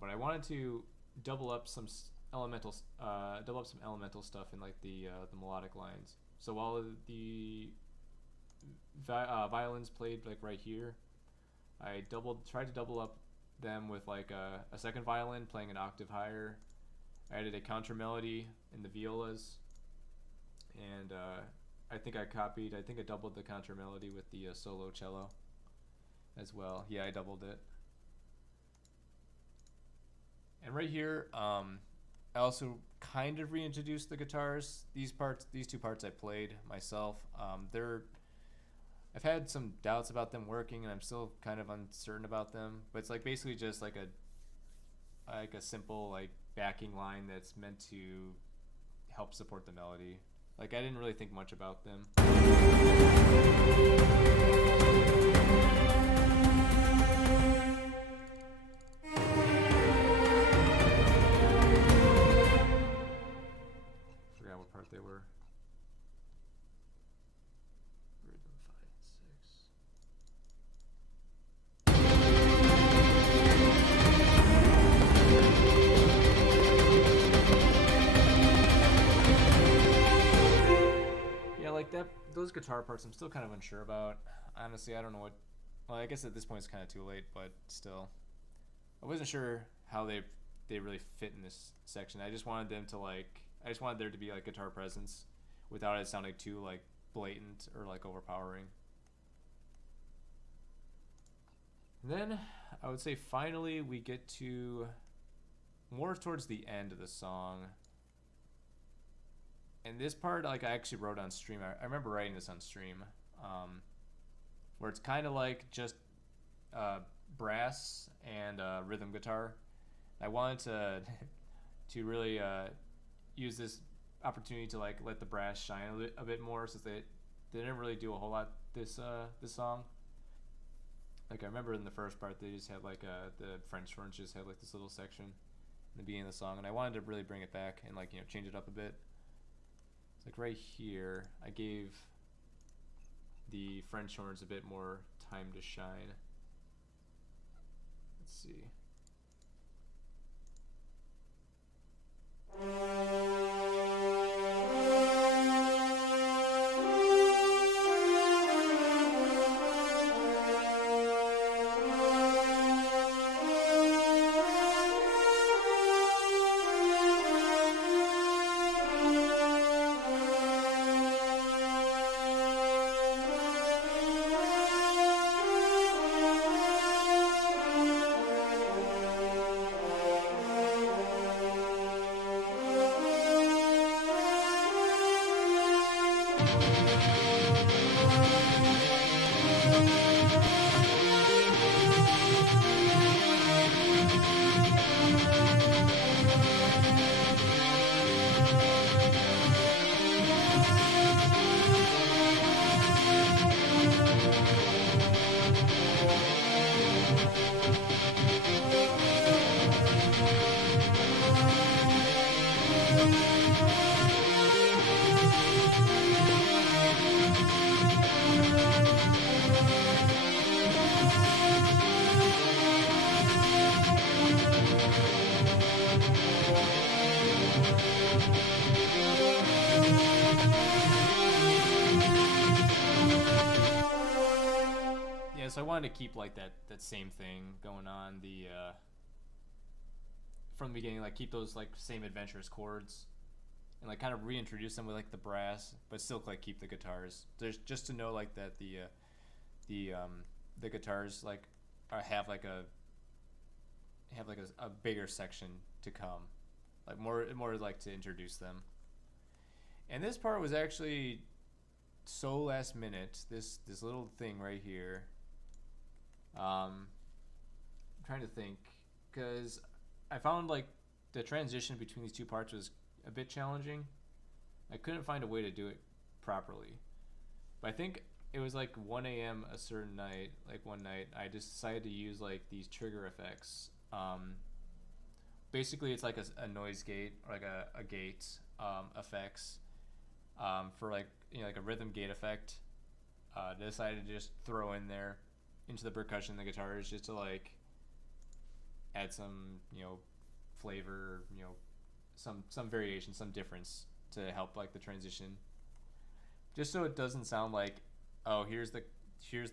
But I wanted to double up some elemental stuff in like the melodic lines. So while the violins played like right here, I tried to double up them with like a second violin playing an octave higher. I added a counter melody in the violas, and I think I doubled the counter melody with the solo cello as well. Yeah, I doubled it. And right here, I also kind of reintroduced the guitars. These two parts I played myself. I've had some doubts about them working, and I'm still kind of uncertain about them. But it's like basically just like a simple like backing line that's meant to help support the melody. Like I didn't really think much about them. Forgot what part they were. Those guitar parts I'm still kind of unsure about. Honestly, I don't know what. Well, I guess at this point it's kind of too late, but still, I wasn't sure how they really fit in this section. I just wanted there to be like guitar presence without it sounding too like blatant or like overpowering. And then I would say finally we get to more towards the end of the song. And this part, like I actually wrote on stream. I remember writing this on stream, where it's kind of like just brass and rhythm guitar. I wanted to really use this opportunity to like let the brass shine a bit more, since they didn't really do a whole lot this song. Like I remember in the first part, they just had like the French horns just had like this little section in the beginning of the song, and I wanted to really bring it back and like change it up a bit. Like right here, I gave the French horns a bit more time to shine. Let's see. So I wanted to keep like that same thing going on from the beginning, like keep those like same adventurous chords, and like kind of reintroduce them with like the brass, but still like keep the guitars. There's just to know like that the guitars like have like a bigger section to come, like more like to introduce them. And this part was actually so last minute. This little thing right here. I'm trying to think, because I found like the transition between these two parts was a bit challenging. I couldn't find a way to do it properly. But I think it was like 1 a.m. a certain night, like one night, I just decided to use like these trigger effects basically it's like a noise gate, or like a gate effects for like, you know, like a rhythm gate effect. They decided to just throw in there into the percussion and the guitars just to like add some, you know, flavor, you know, some variation, some difference to help like the transition, just so it doesn't sound like, oh, here's the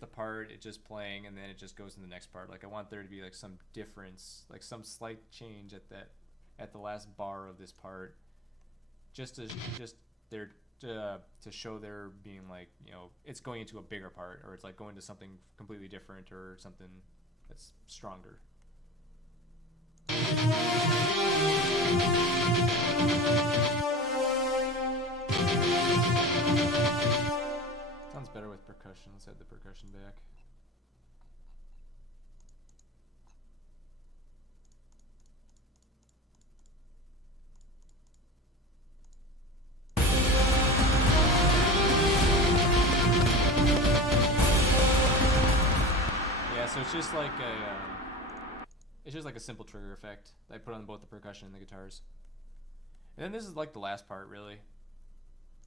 part, it's just playing and then it just goes to the next part. Like I want there to be like some difference, like some slight change at the last bar of this part, just there to show there being like, you know, it's going into a bigger part, or it's like going to something completely different or something that's stronger. Sounds better with percussion. Let's add the percussion back. Yeah, so it's just like a simple trigger effect that I put on both the percussion and the guitars. And then this is like the last part, really.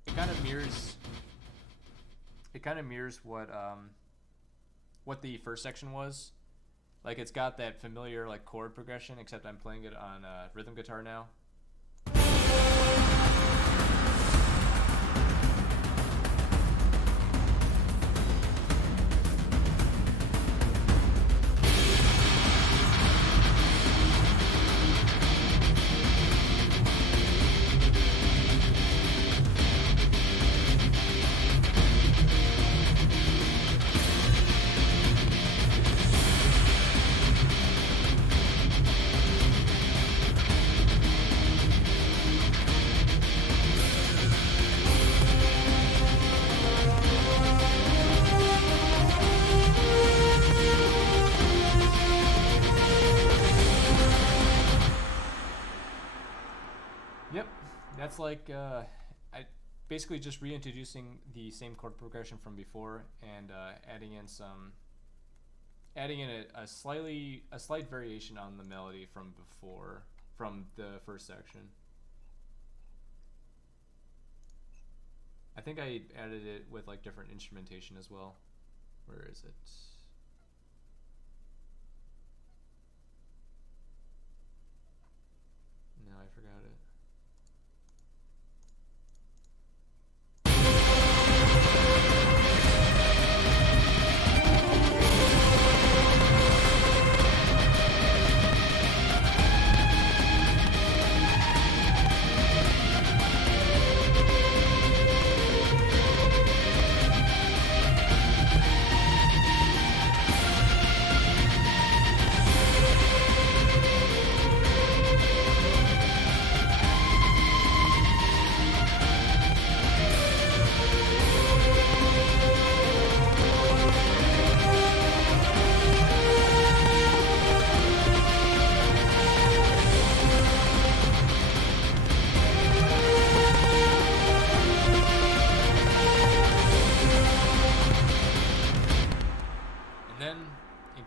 It kind of mirrors what the first section was. Like it's got that familiar like chord progression, except I'm playing it on rhythm guitar now. That's like I basically just reintroducing the same chord progression from before and adding in a slight variation on the melody from before, from the first section. I think I added it with like different instrumentation as well. Where is it? No, I forgot it.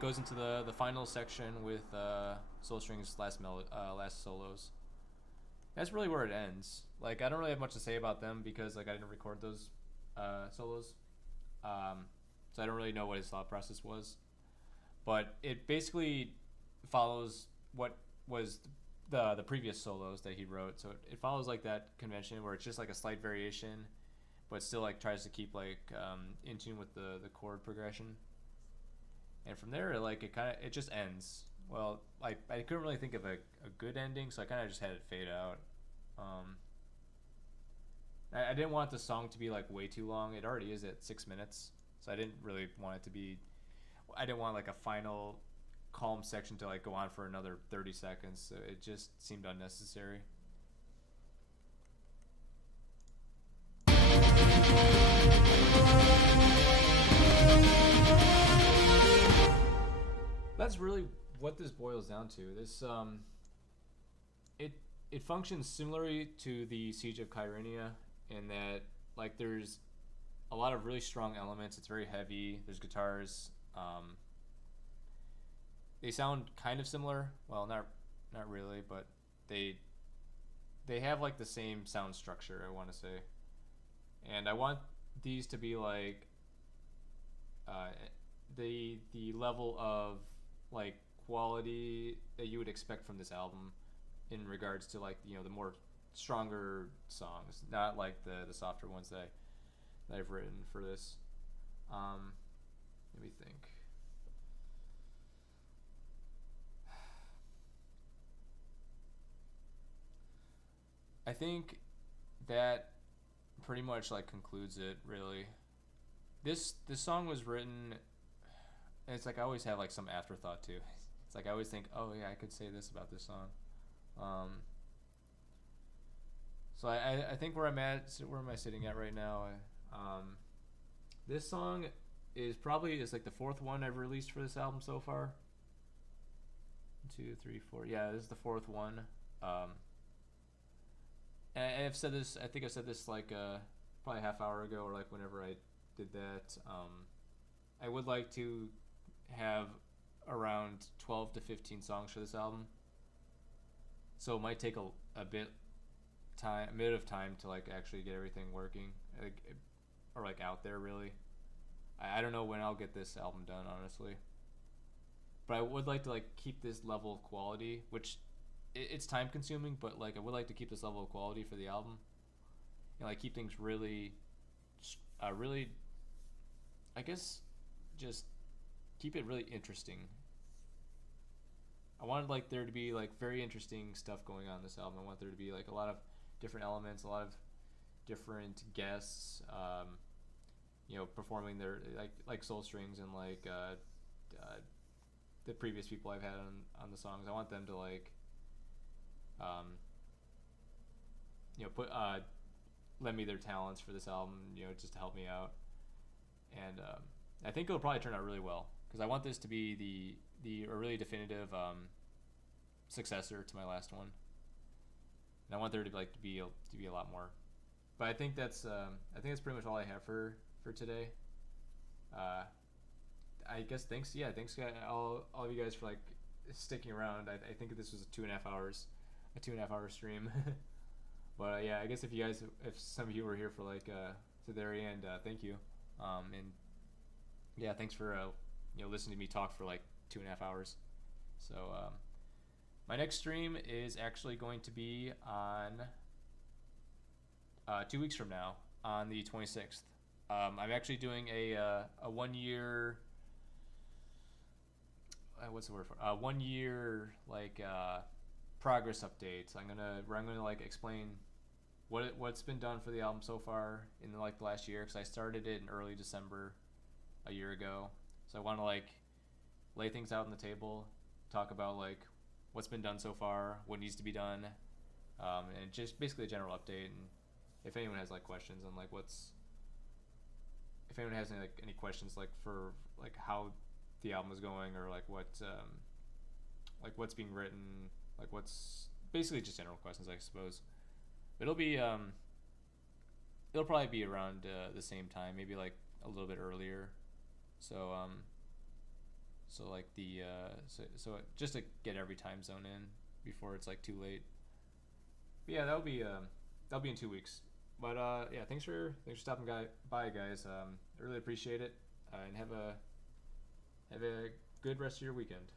Goes into the final section with Soul String's last solos. That's really where it ends. Like I don't really have much to say about them because like I didn't record those solos, so I don't really know what his thought process was. But it basically follows what was the previous solos that he wrote. So it follows like that convention where it's just like a slight variation, but still like tries to keep like in tune with the chord progression. And from there, like it just ends. Well, I couldn't really think of a good ending, so I kind of just had it fade out. I didn't want the song to be like way too long. It already is at 6 minutes, so I didn't really want it to be. I didn't want like a final calm section to like go on for another 30 seconds. So it just seemed unnecessary. That's really what this boils down to. This it functions similarly to the Siege of Kyrinia in that like there's a lot of really strong elements. It's very heavy. There's guitars. They sound kind of similar. Well, not really, but they have like the same sound structure, I want to say, and I want these to be like the level of like quality that you would expect from this album in regards to like the more stronger songs, not like the softer ones that I've written for this. Let me think. I think that pretty much like concludes it, really. This song was written. It's like I always have like some afterthought too. It's like I always think, oh yeah, I could say this about this song. So I think where I'm at, where am I sitting at right now? This song is like the fourth one I've released for this album so far. 2, 3, 4. Yeah, this is the fourth one. And I've said this. I think I said this like probably a half hour ago, or like whenever I did that. I would like to have around 12 to 15 songs for this album. So it might take a bit of time to like actually get everything working, like, or like out there really. I don't know when I'll get this album done, honestly. But I would like to like keep this level of quality, which it's time consuming, but like I would like to keep this level of quality for the album, and like keep things really, really, I guess, just keep it really interesting. I wanted like there to be like very interesting stuff going on in this album. I want there to be like a lot of different elements, a lot of different guests, performing their like Soul Strings and like the previous people I've had on the songs. I want them to like put lend me their talents for this album, just to help me out. And I think it'll probably turn out really well, because I want this to be a really definitive successor to my last one, and I want there to be a lot more. But I think that's pretty much all I have for today. I guess thanks guys, all of you guys for like sticking around. I think this was a 2.5 hour stream. But yeah, I guess if some of you were here for like to the very end, thank you. And yeah, thanks for listening to me talk for like 2.5 hours. So my next stream is actually going to be on 2 weeks from now, on the 26th. I'm actually doing a 1 year. What's the word for 1 year like progress updates. I'm gonna like explain what's been done for the album so far in like the last year, because I started it in early December a year ago. So I want to like lay things out on the table, talk about like what's been done so far, what needs to be done, and just basically a general update. And if anyone has like questions on like if anyone has any questions like for like how the album is going, or like what's being written, like what's basically just general questions, I suppose. It'll probably be around the same time, maybe like a little bit earlier. So like so just to get every time zone in before it's like too late. But yeah, that'll be in 2 weeks. But yeah, thanks for stopping by, guys. I really appreciate it, and have a good rest of your weekend.